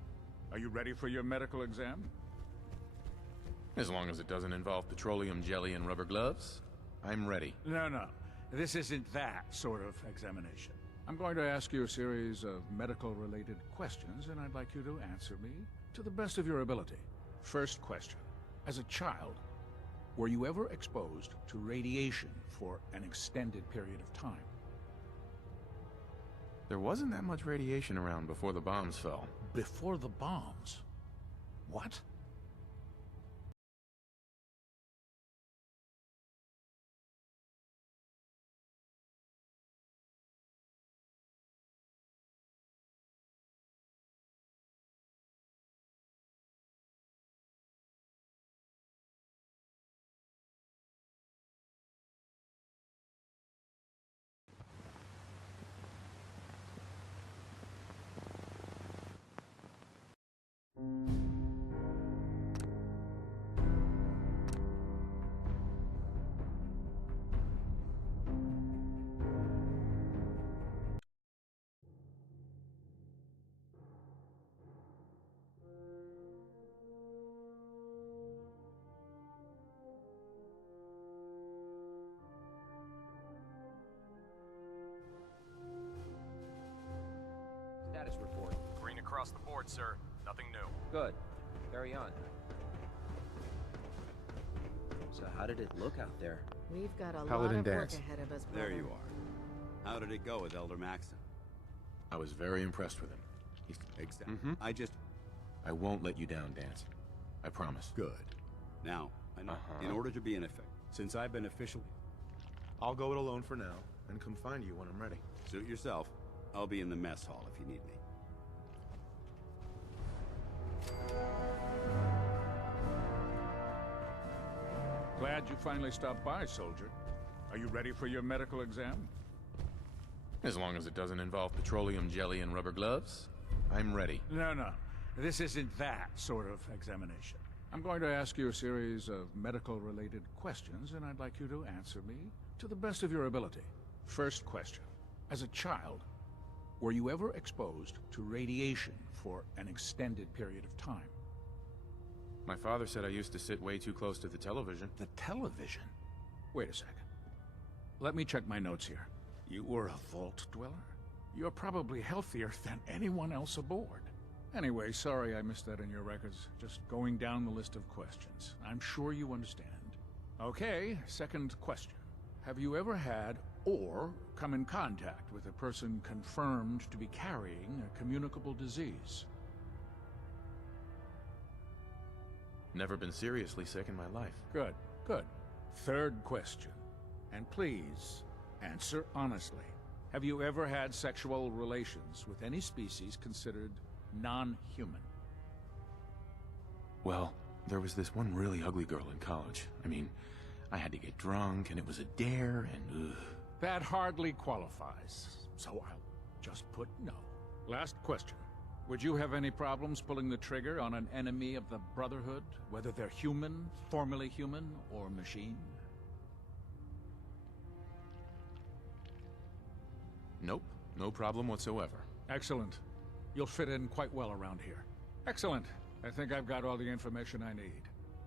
Are you ready for your medical exam? As long as it doesn't involve petroleum jelly and rubber gloves, I'm ready. No, no. This isn't that sort of examination. I'm going to ask you a series of medical-related questions, and I'd like you to answer me to the best of your ability. First question. As a child, were you ever exposed to radiation for an extended period of time? There wasn't that much radiation around before the bombs fell. Before the bombs? What? Status report. Green across the board, sir. Nothing new. Good. Carry on. So how did it look out there? We've got a Paladin lot of work dance. ahead of us, brother. There you are. How did it go with Elder Maxon? I was very impressed with him. He's... Exactly. I won't let you down, Dance. I promise. Good. Now, I know, in order to be in effect, since I've been officially... I'll go it alone for now, and come find you when I'm ready. Suit yourself. I'll be in the mess hall if you need me. Glad you finally stopped by, soldier. Are you ready for your medical exam? As long as it doesn't involve petroleum jelly and rubber gloves, I'm ready. No, no. This isn't that sort of examination. I'm going to ask you a series of medical-related questions, and I'd like you to answer me to the best of your ability. First question. As a child, were you ever exposed to radiation for an extended period of time? My father said I used to sit way too close to the television. The television? Wait a second. Let me check my notes here. You were a vault dweller? You're probably healthier than anyone else aboard. Anyway, sorry I missed that in your records. Just going down the list of questions. I'm sure you understand. Okay, second question. Have you ever had or come in contact with a person confirmed to be carrying a communicable disease? Never been seriously sick in my life. Good, good. Third question. And please, answer honestly. Have you ever had sexual relations with any species considered non-human? Well, there was this one really ugly girl in college. I mean, I had to get drunk, and it was a dare, and ugh. That hardly qualifies, so I'll just put no. Last question. Would you have any problems pulling the trigger on an enemy of the Brotherhood, whether they're human, formerly human, or machine? Nope, no problem whatsoever. Excellent. You'll fit in quite well around here. Excellent. I think I've got all the information I need.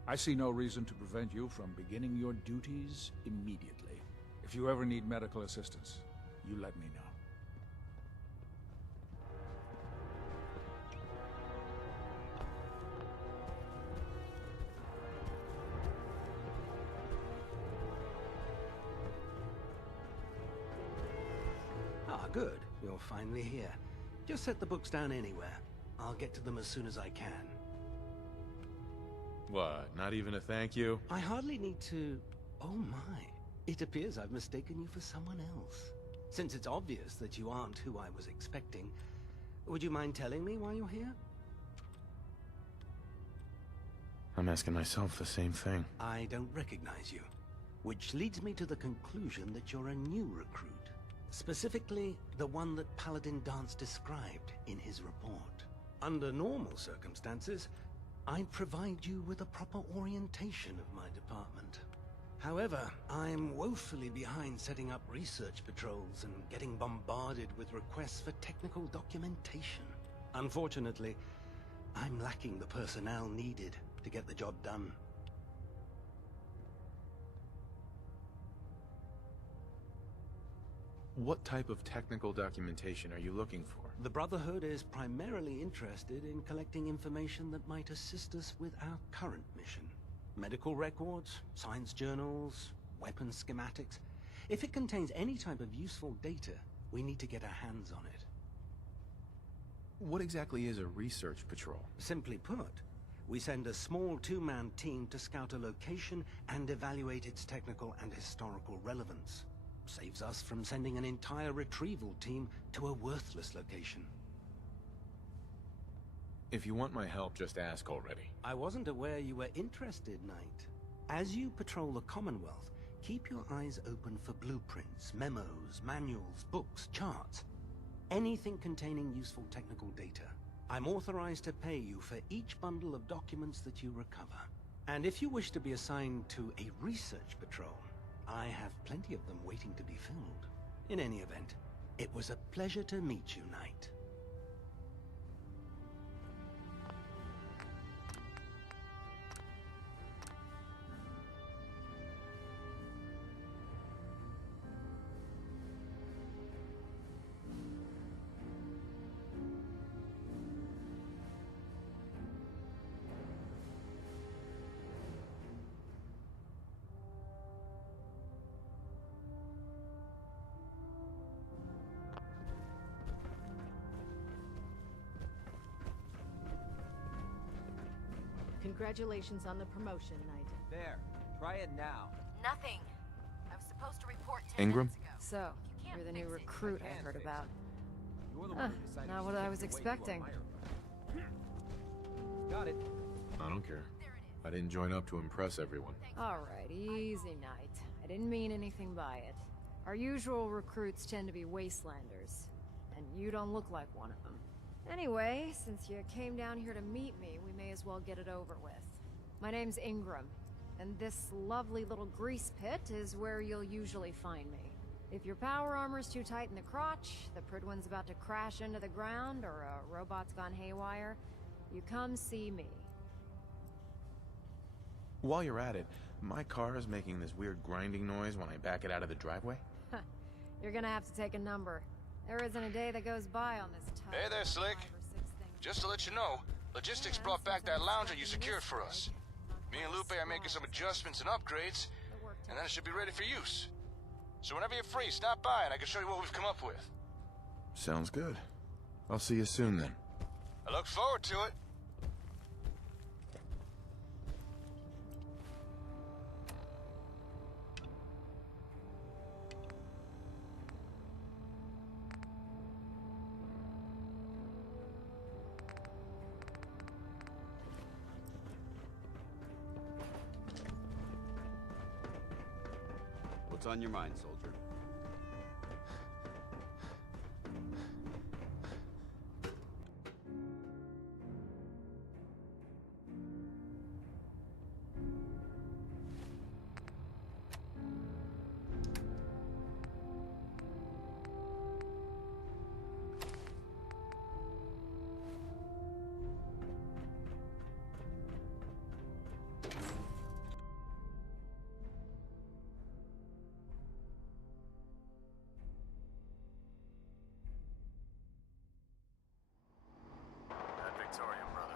I see no reason to prevent you from beginning your duties immediately. If you ever need medical assistance, you let me know. Ah, good. You're finally here. Just set the books down anywhere. I'll get to them as soon as I can. What, not even a thank you? I hardly need to... Oh my. It appears I've mistaken you for someone else. Since it's obvious that you aren't who I was expecting, would you mind telling me why you're here? I'm asking myself the same thing. I don't recognize you. Which leads me to the conclusion that you're a new recruit. Specifically, the one that Paladin Dance described in his report. Under normal circumstances, I'd provide you with a proper orientation of my department. However, I'm woefully behind setting up research patrols and getting bombarded with requests for technical documentation. Unfortunately, I'm lacking the personnel needed to get the job done. What type of technical documentation are you looking for? The Brotherhood is primarily interested in collecting information that might assist us with our current mission. Medical records, science journals, weapon schematics. If it contains any type of useful data, we need to get our hands on it. What exactly is a research patrol? Simply put, we send a small two-man team to scout a location and evaluate its technical and historical relevance. Saves us from sending an entire retrieval team to a worthless location. If you want my help, just ask already. I wasn't aware you were interested, Knight. As you patrol the Commonwealth, keep your eyes open for blueprints, memos, manuals, books, charts. Anything containing useful technical data. I'm authorized to pay you for each bundle of documents that you recover. And if you wish to be assigned to a research patrol, I have plenty of them waiting to be filled. In any event, it was a pleasure to meet you, Knight. Congratulations on the promotion, Knight. There. Try it now. Nothing. I was supposed to report 10 Ingram? minutes ago. So, you're the new recruit I heard about. You're the one who decided Not to what I take was the way you expecting. admire. Got it. I don't care. I didn't join up to impress everyone. Alright, easy, Knight. I didn't mean anything by it. Our usual recruits tend to be wastelanders, and you don't look like one of them. Anyway, since you came down here to meet me, we may as well get it over with. My name's Ingram, and this lovely little grease pit is where you'll usually find me. If your power armor's too tight in the crotch, the Pridwin's about to crash into the ground, or a robot's gone haywire, you come see me. While you're at it, my car is making this weird grinding noise when I back it out of the driveway. You're gonna have to take a number. There isn't a day that goes by on this tough. Hey there, Slick. Just to let you know, logistics brought back that lounger you secured for us. Me and Lupe are making some adjustments and upgrades, and then it should be ready for use. So whenever you're free, stop by and I can show you what we've come up with. Sounds good. I'll see you soon then. I look forward to it. What's on your mind, soldier? Victorian, brother.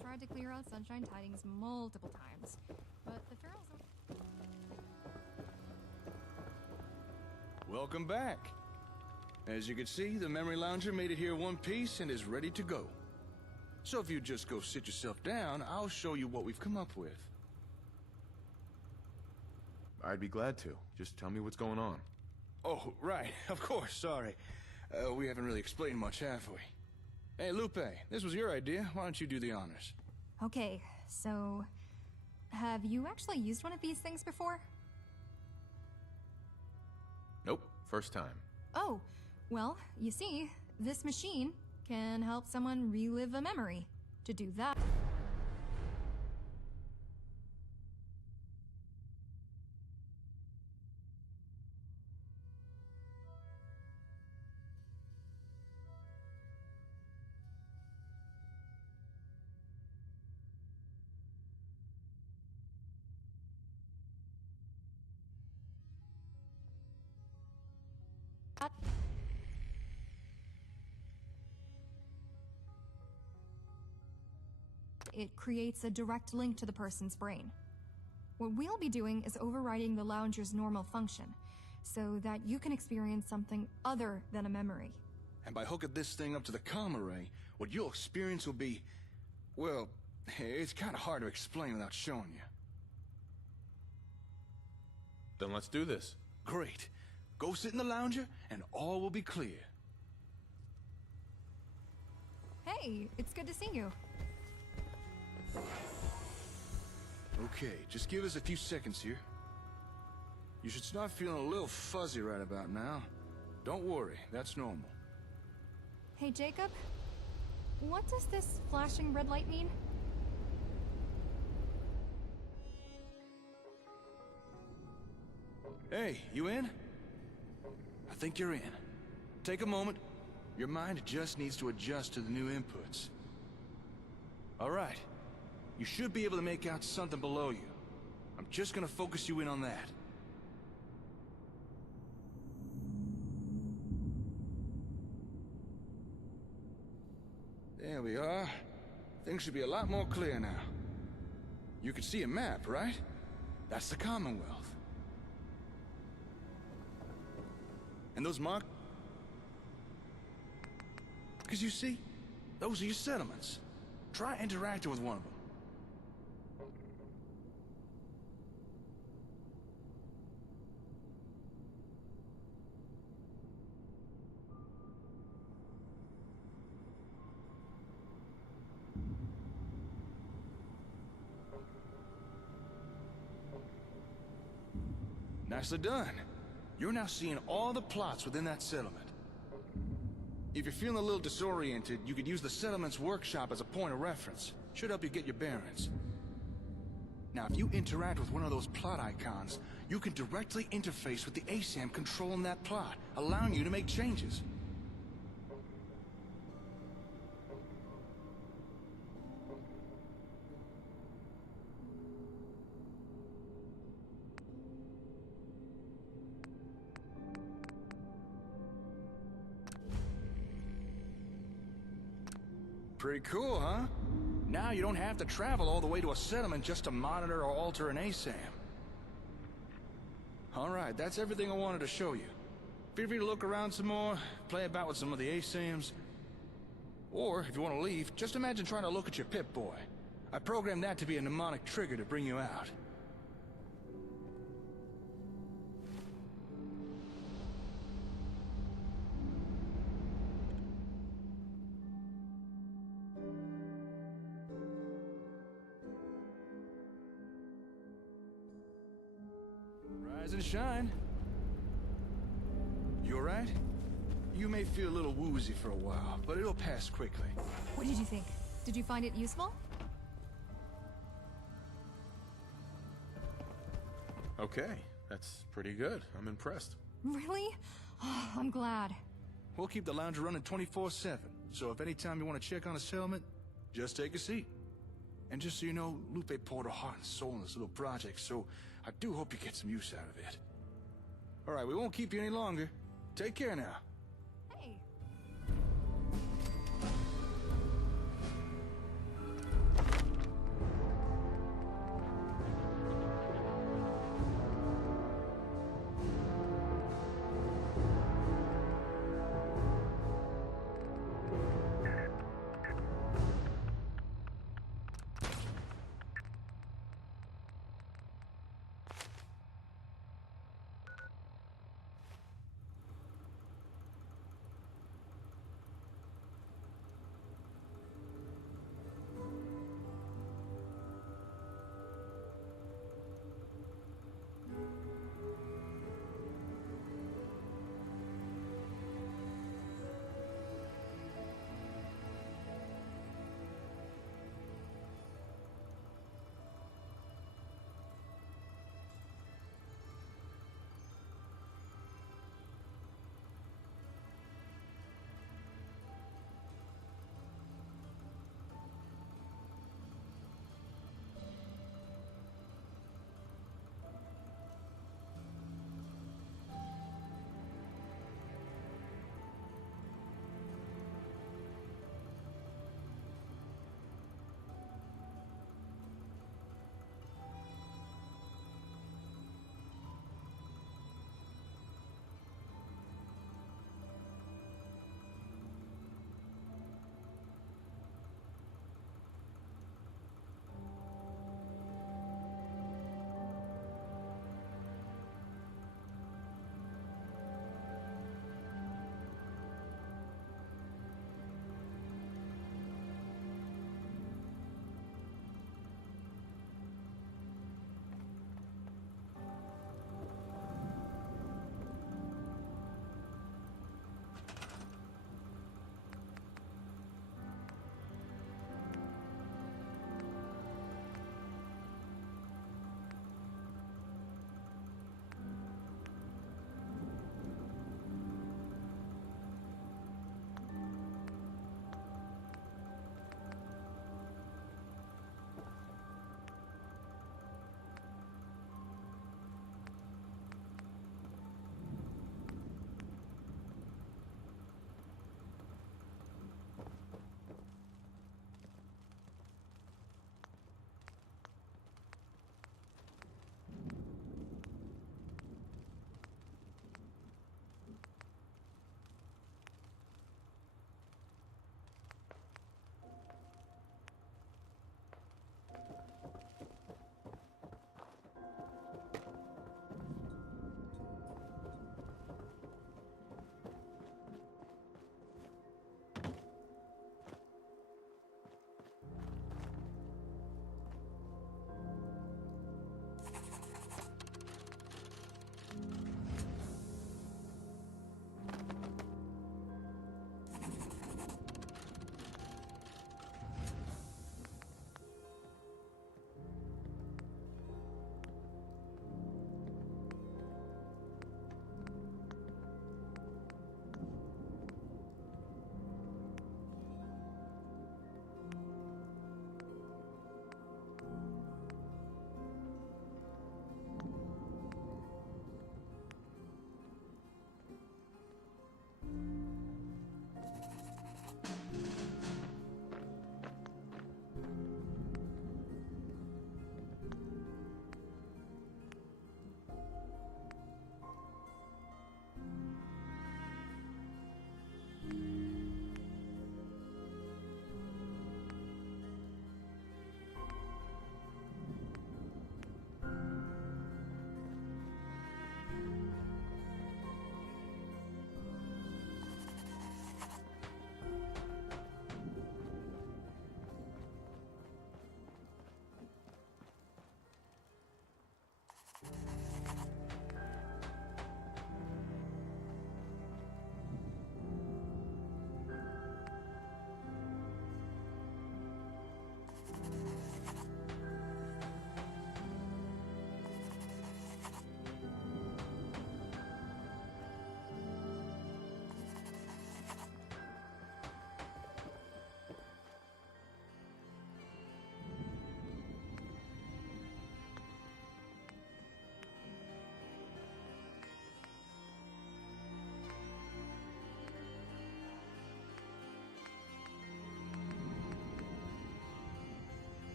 Tried to clear out Sunshine Tidings multiple times, but the Ferals don't... Welcome back. As you can see, the Memory Lounger made it here one piece and is ready to go. So if you just go sit yourself down, I'll show you what we've come up with. I'd be glad to. Just tell me what's going on. Oh, right. Of course, sorry. We haven't really explained much, have we? Hey, Lupe, this was your idea. Why don't you do the honors? Okay, so... have you actually used one of these things before? Nope, first time. Oh, well, you see, this machine can help someone relive a memory. To do that... it creates a direct link to the person's brain. What we'll be doing is overriding the lounger's normal function, so that you can experience something other than a memory. And by hooking this thing up to the comm array, what you'll experience will be... well, it's kind of hard to explain without showing you. Then let's do this. Great. Go sit in the lounger, and all will be clear. Hey, it's good to see you. Okay, just give us a few seconds here. You should start feeling a little fuzzy right about now. Don't worry, that's normal. Hey, Jacob. What does this flashing red light mean? Hey, you in? I think you're in. Take a moment. Your mind just needs to adjust to the new inputs. All right. You should be able to make out something below you. I'm just gonna focus you in on that. There we are. Things should be a lot more clear now. You can see a map, right? That's the Commonwealth. And those mark... because you see, those are your settlements. Try interacting with one of them. Nicely done. You're now seeing all the plots within that settlement. If you're feeling a little disoriented, you could use the settlement's workshop as a point of reference. Should help you get your bearings. Now, if you interact with one of those plot icons, you can directly interface with the ASAM controlling that plot, allowing you to make changes. Pretty cool, huh? Now you don't have to travel all the way to a settlement just to monitor or alter an ASAM. Alright, that's everything I wanted to show you. Feel free to look around some more, play about with some of the ASAMs. Or, if you want to leave, just imagine trying to look at your Pip-Boy. I programmed that to be a mnemonic trigger to bring you out. Rise and shine. You alright? You may feel a little woozy for a while, but it'll pass quickly. What did you think? Did you find it useful? Okay, that's pretty good. I'm impressed. Really? Oh, I'm glad. We'll keep the lounge running 24/7, so if any time you want to check on a settlement, just take a seat. And just so you know, Lupe poured her heart and soul in this little project, so I do hope you get some use out of it. Alright, we won't keep you any longer. Take care now. Hey.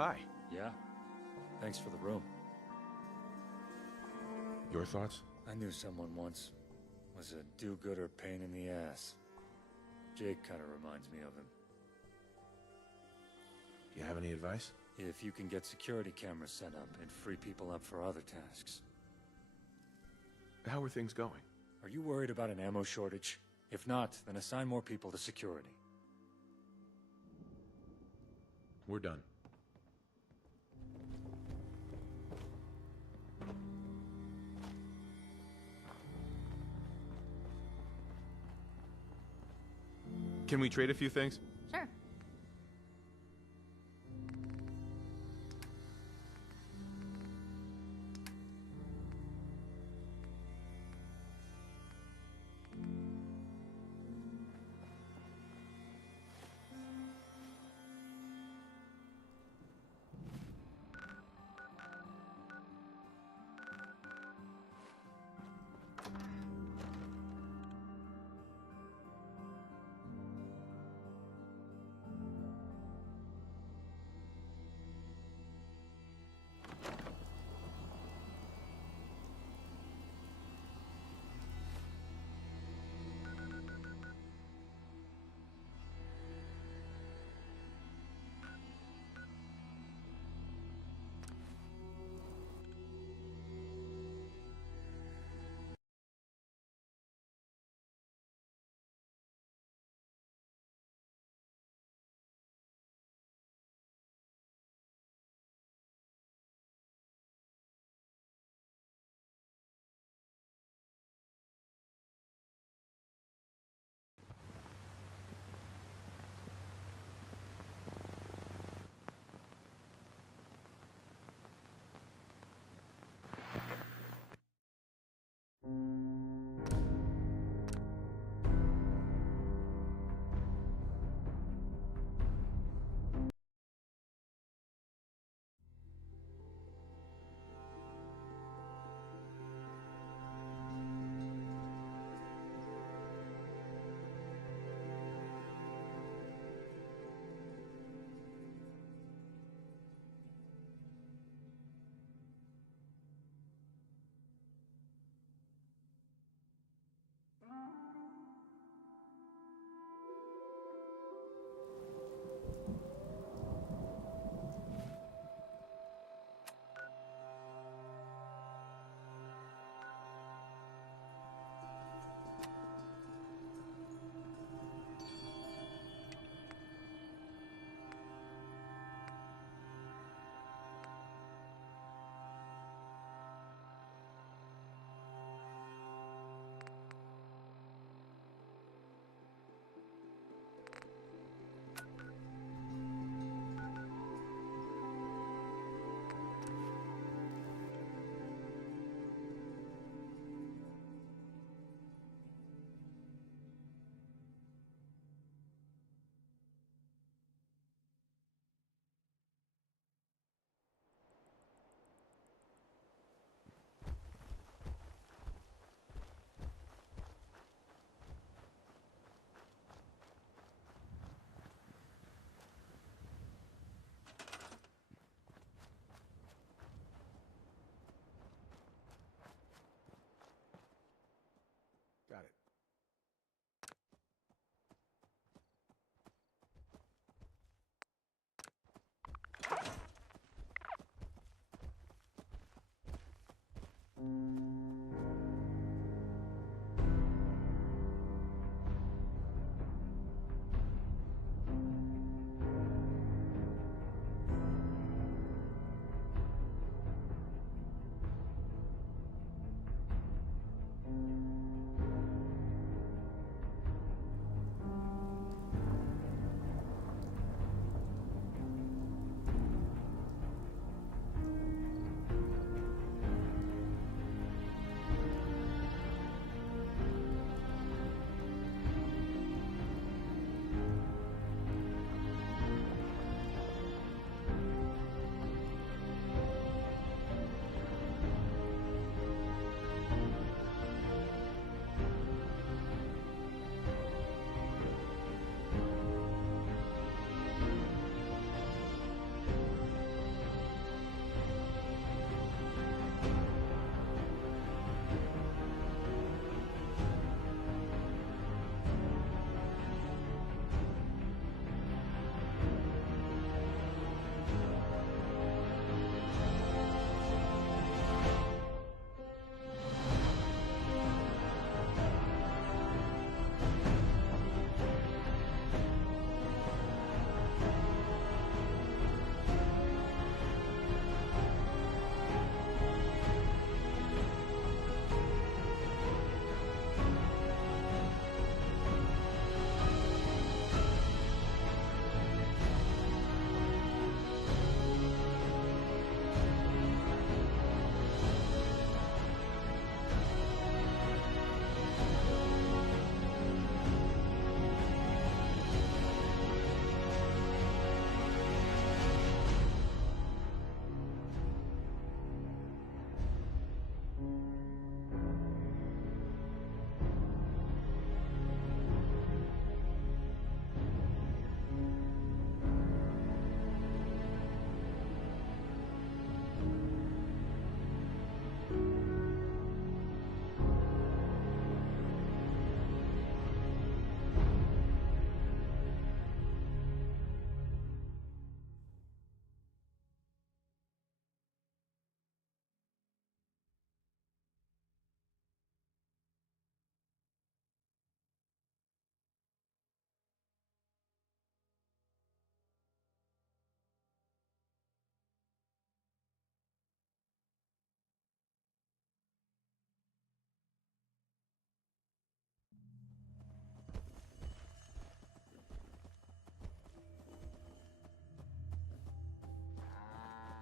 Hi. Yeah. Thanks for the room. Your thoughts? I knew someone once. Was a do-gooder pain in the ass. Jake kind of reminds me of him. Do you have any advice? If you can get security cameras set up and free people up for other tasks. How are things going? Are you worried about an ammo shortage? If not, then assign more people to security. We're done. Can we trade a few things? Sure.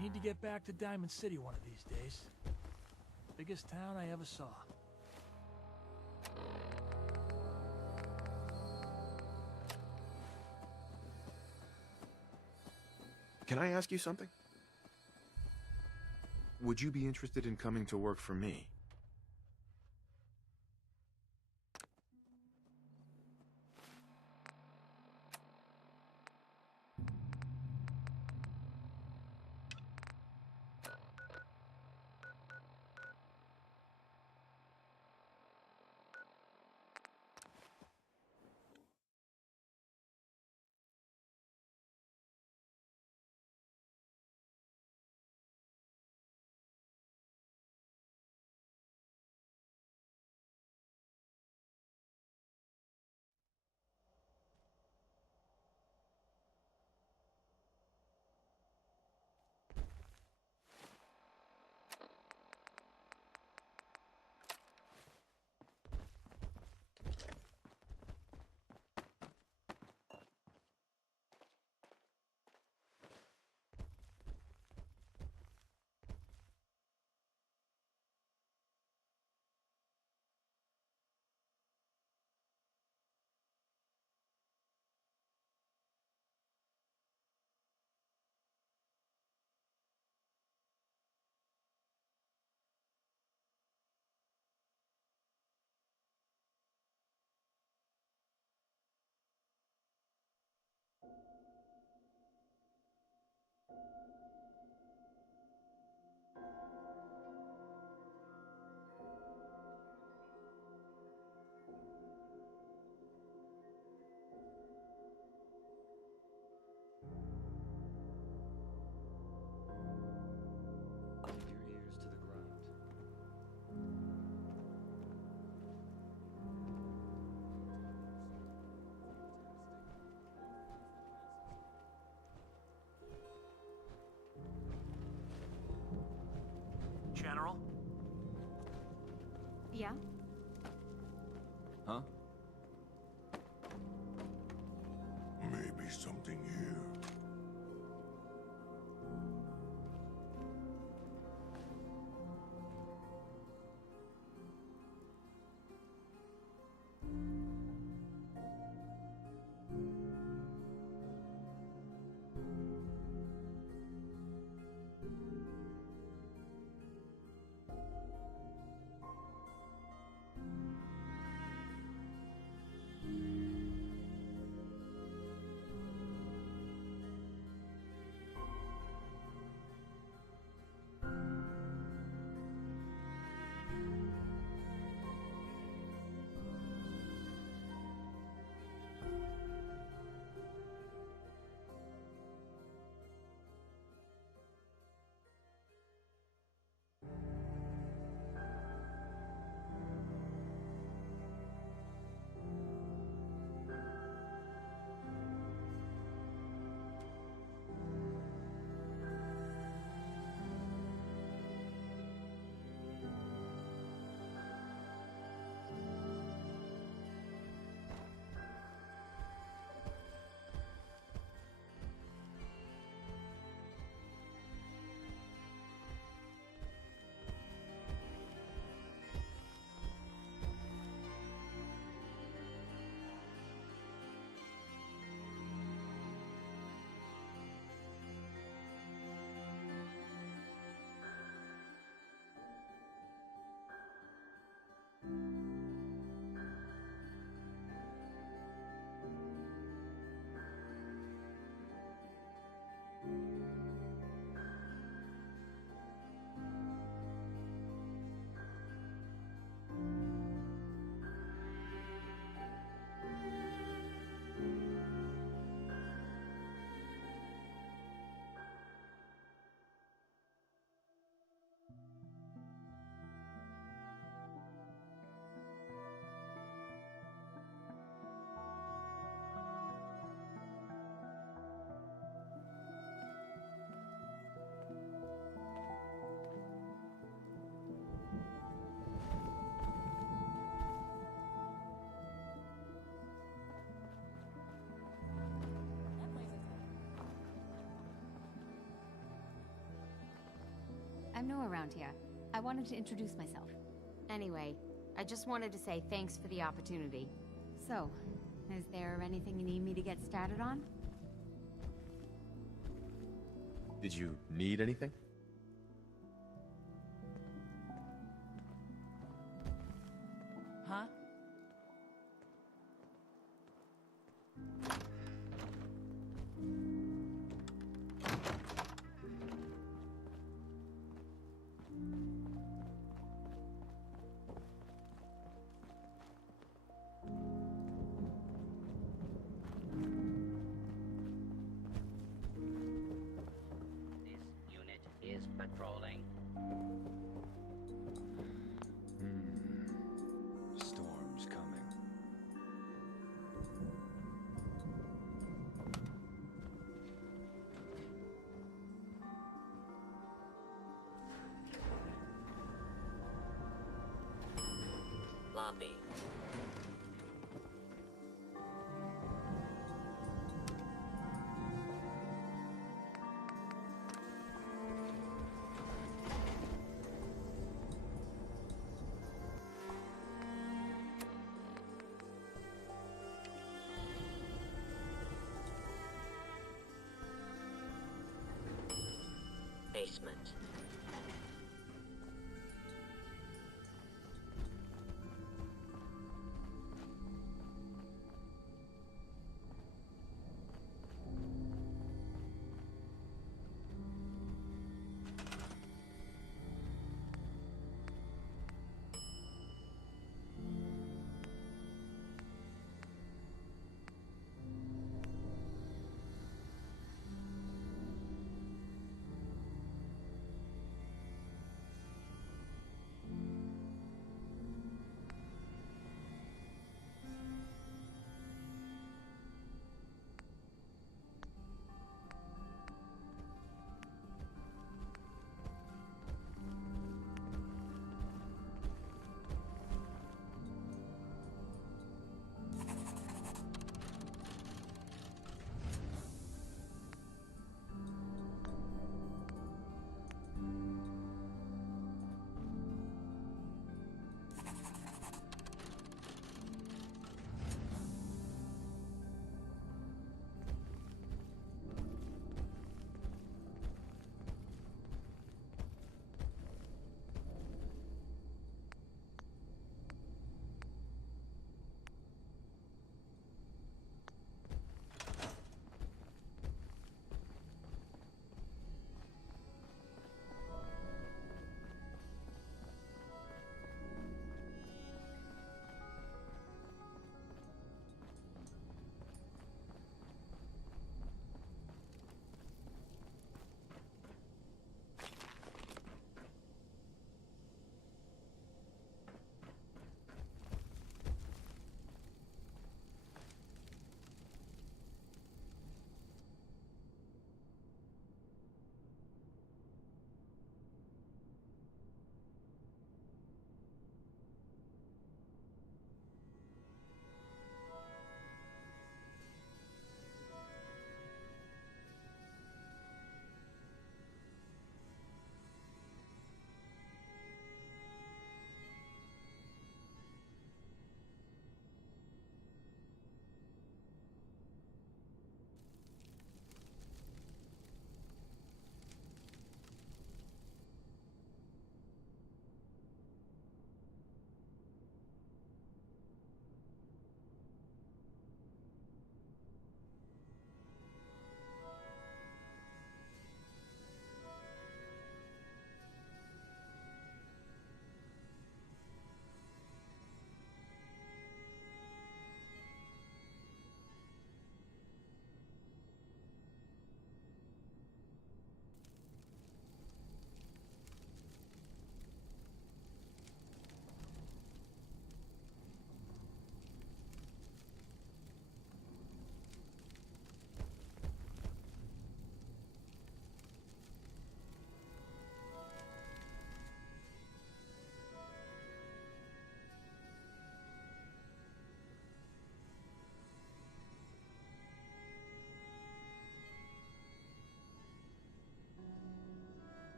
Need to get back to Diamond City one of these days. Biggest town I ever saw. Can I ask you something? Would you be interested in coming to work for me? General? Yeah? Huh? Maybe something here. new around here. I wanted to introduce myself. Anyway, I just wanted to say thanks for the opportunity. So, is there anything you need me to get started on? Did you need anything? Huh? Is patrolling. Storm's coming. Lobby. Basement.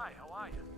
Hi, how are you?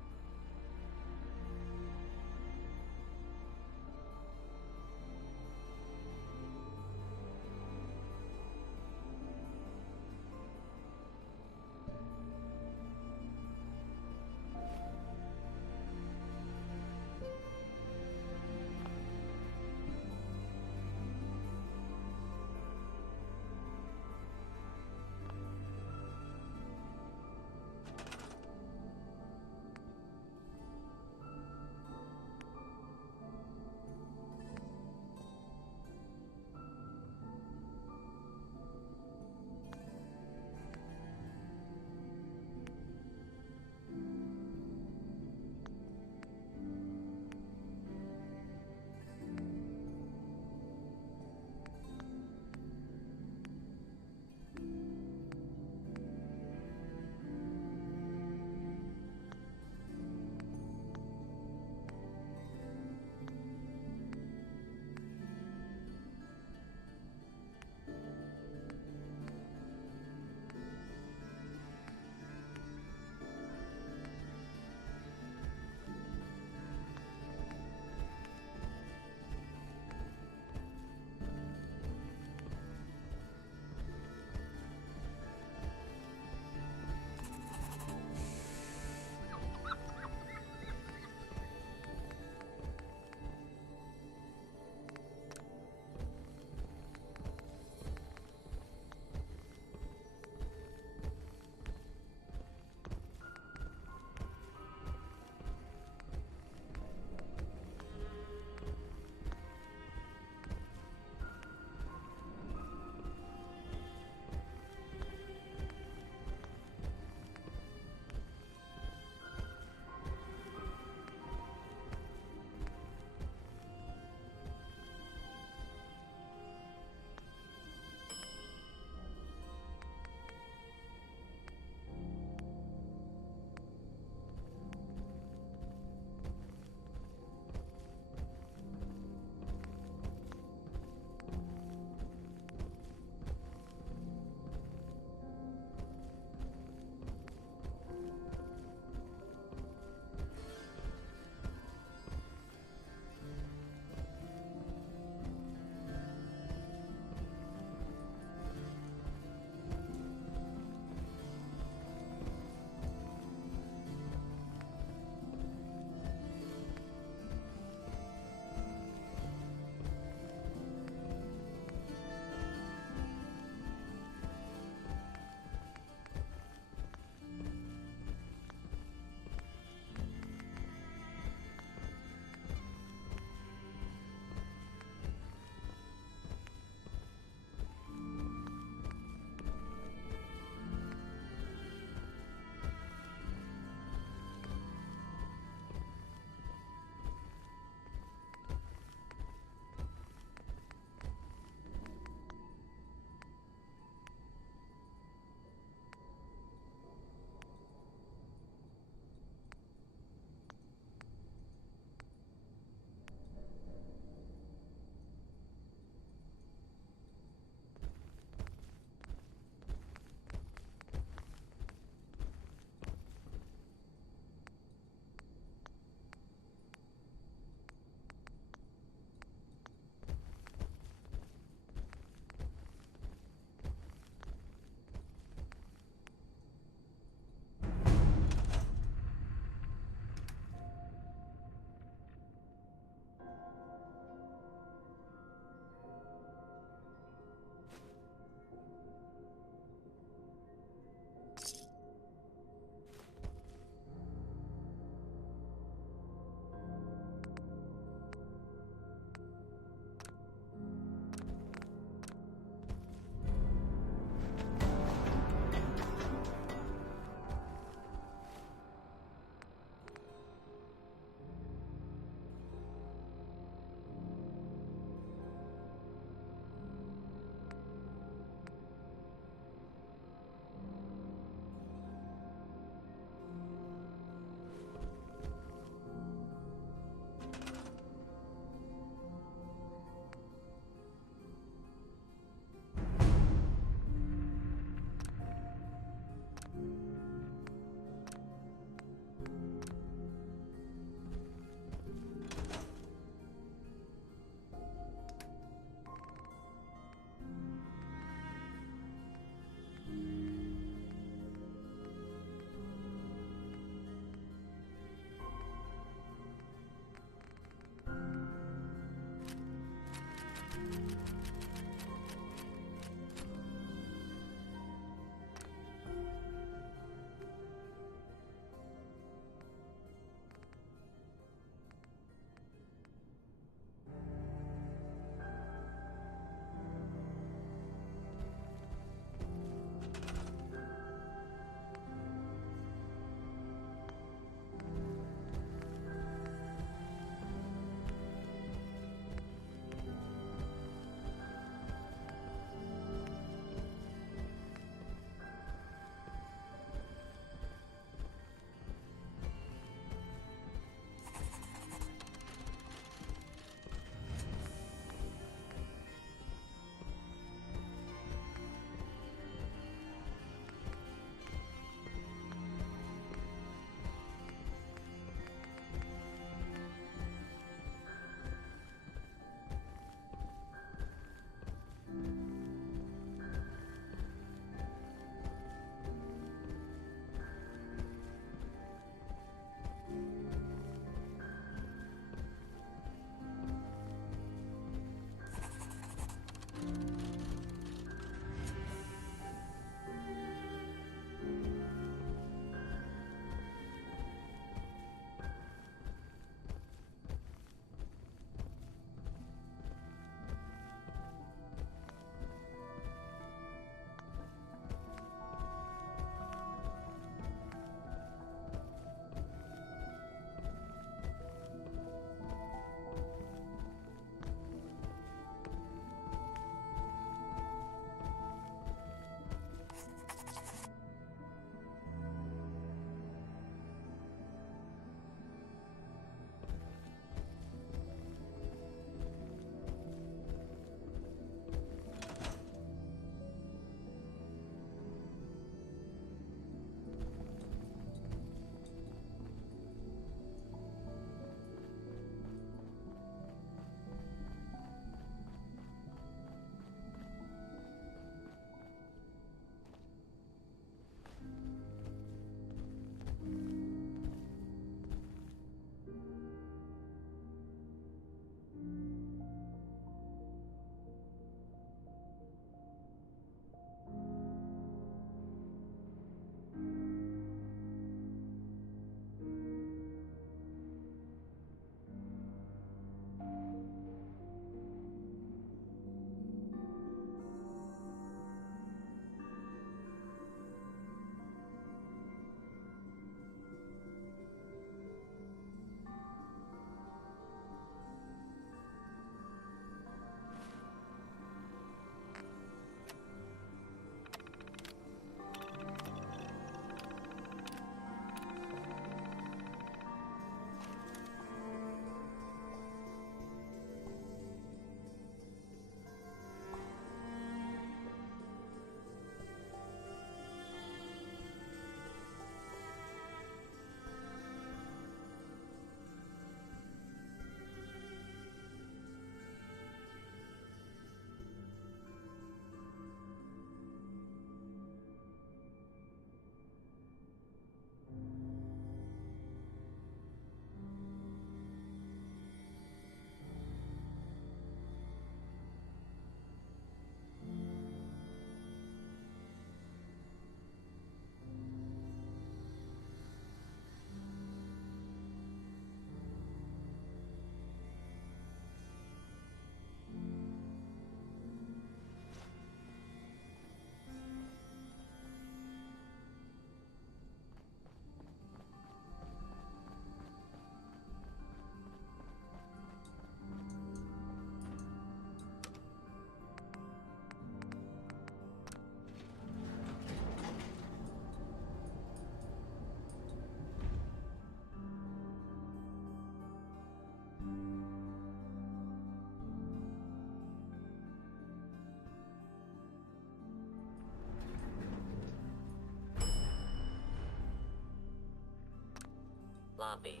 Lobby.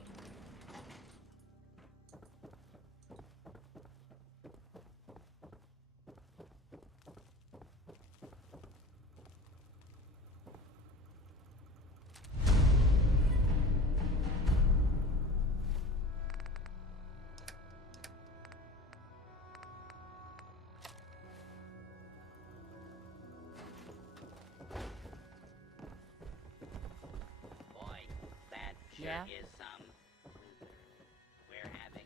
Yeah? Is we're having.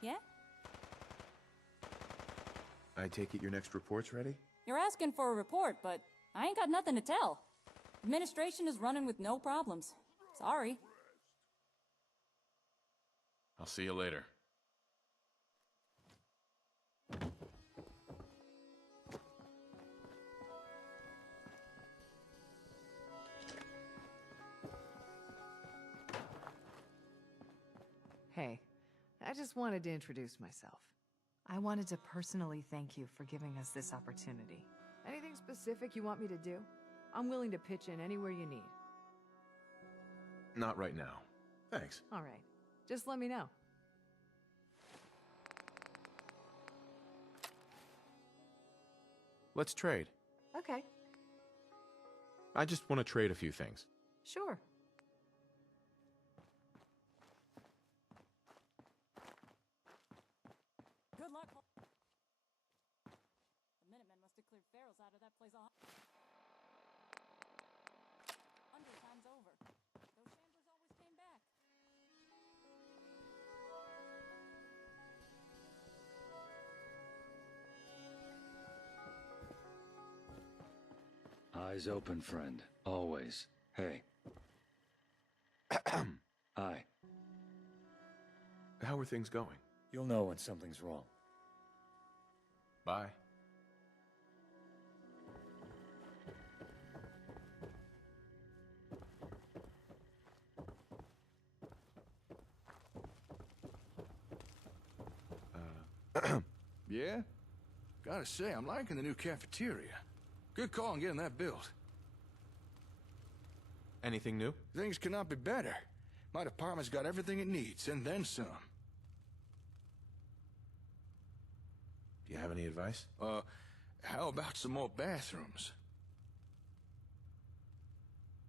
Yeah? I take it your next report's ready? You're asking for a report, but I ain't got nothing to tell. Administration is running with no problems. Sorry. I'll see you later. Hey, I just wanted to introduce myself. I wanted to personally thank you for giving us this opportunity. Anything specific you want me to do? I'm willing to pitch in anywhere you need. Not right now. Thanks. All right. Just let me know. Let's trade. Okay. I just want to trade a few things. Sure. Good luck. The Minutemen must have cleared ferals out of that place 100 times over. Those shamblers always came back. Eyes open, friend. Always. Hey. Hi. How are things going? You'll know when something's wrong. Bye. Yeah? Gotta say, I'm liking the new cafeteria. Good call on getting that built. Anything new? Things cannot be better. My department's got everything it needs, and then some. Do you have any advice? How about some more bathrooms?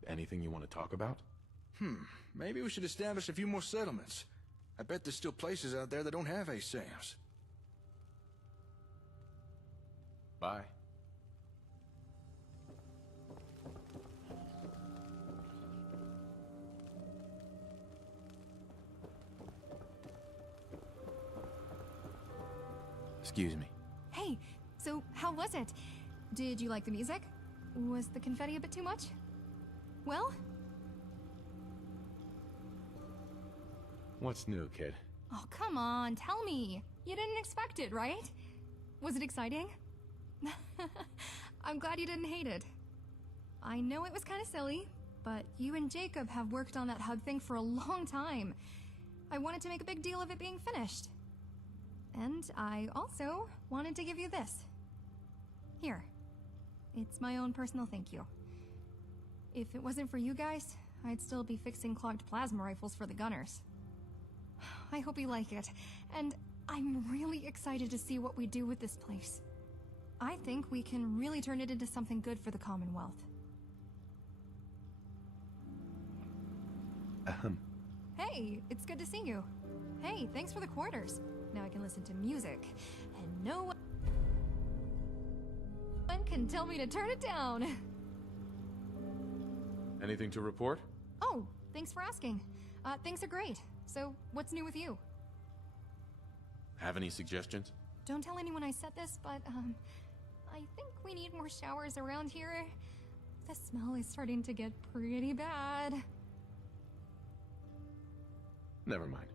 Anything you want to talk about? Maybe we should establish a few more settlements. I bet there's still places out there that don't have ASAMs. Bye. Excuse me. Hey, so how was it? Did you like the music? Was the confetti a bit too much? Well? What's new, kid? Oh, come on, tell me. You didn't expect it, right? Was it exciting? I'm glad you didn't hate it. I know it was kind of silly, but you and Jacob have worked on that hug thing for a long time. I wanted to make a big deal of it being finished. And I also wanted to give you this. Here. It's my own personal thank you. If it wasn't for you guys, I'd still be fixing clogged plasma rifles for the gunners. I hope you like it, and I'm really excited to see what we do with this place. I think we can really turn it into something good for the Commonwealth. Hey, it's good to see you. Hey, thanks for the quarters. Now I can listen to music, and no one can tell me to turn it down. Anything to report? Oh, thanks for asking. Things are great. So, what's new with you? Have any suggestions? Don't tell anyone I said this, but, I think we need more showers around here. The smell is starting to get pretty bad. Never mind.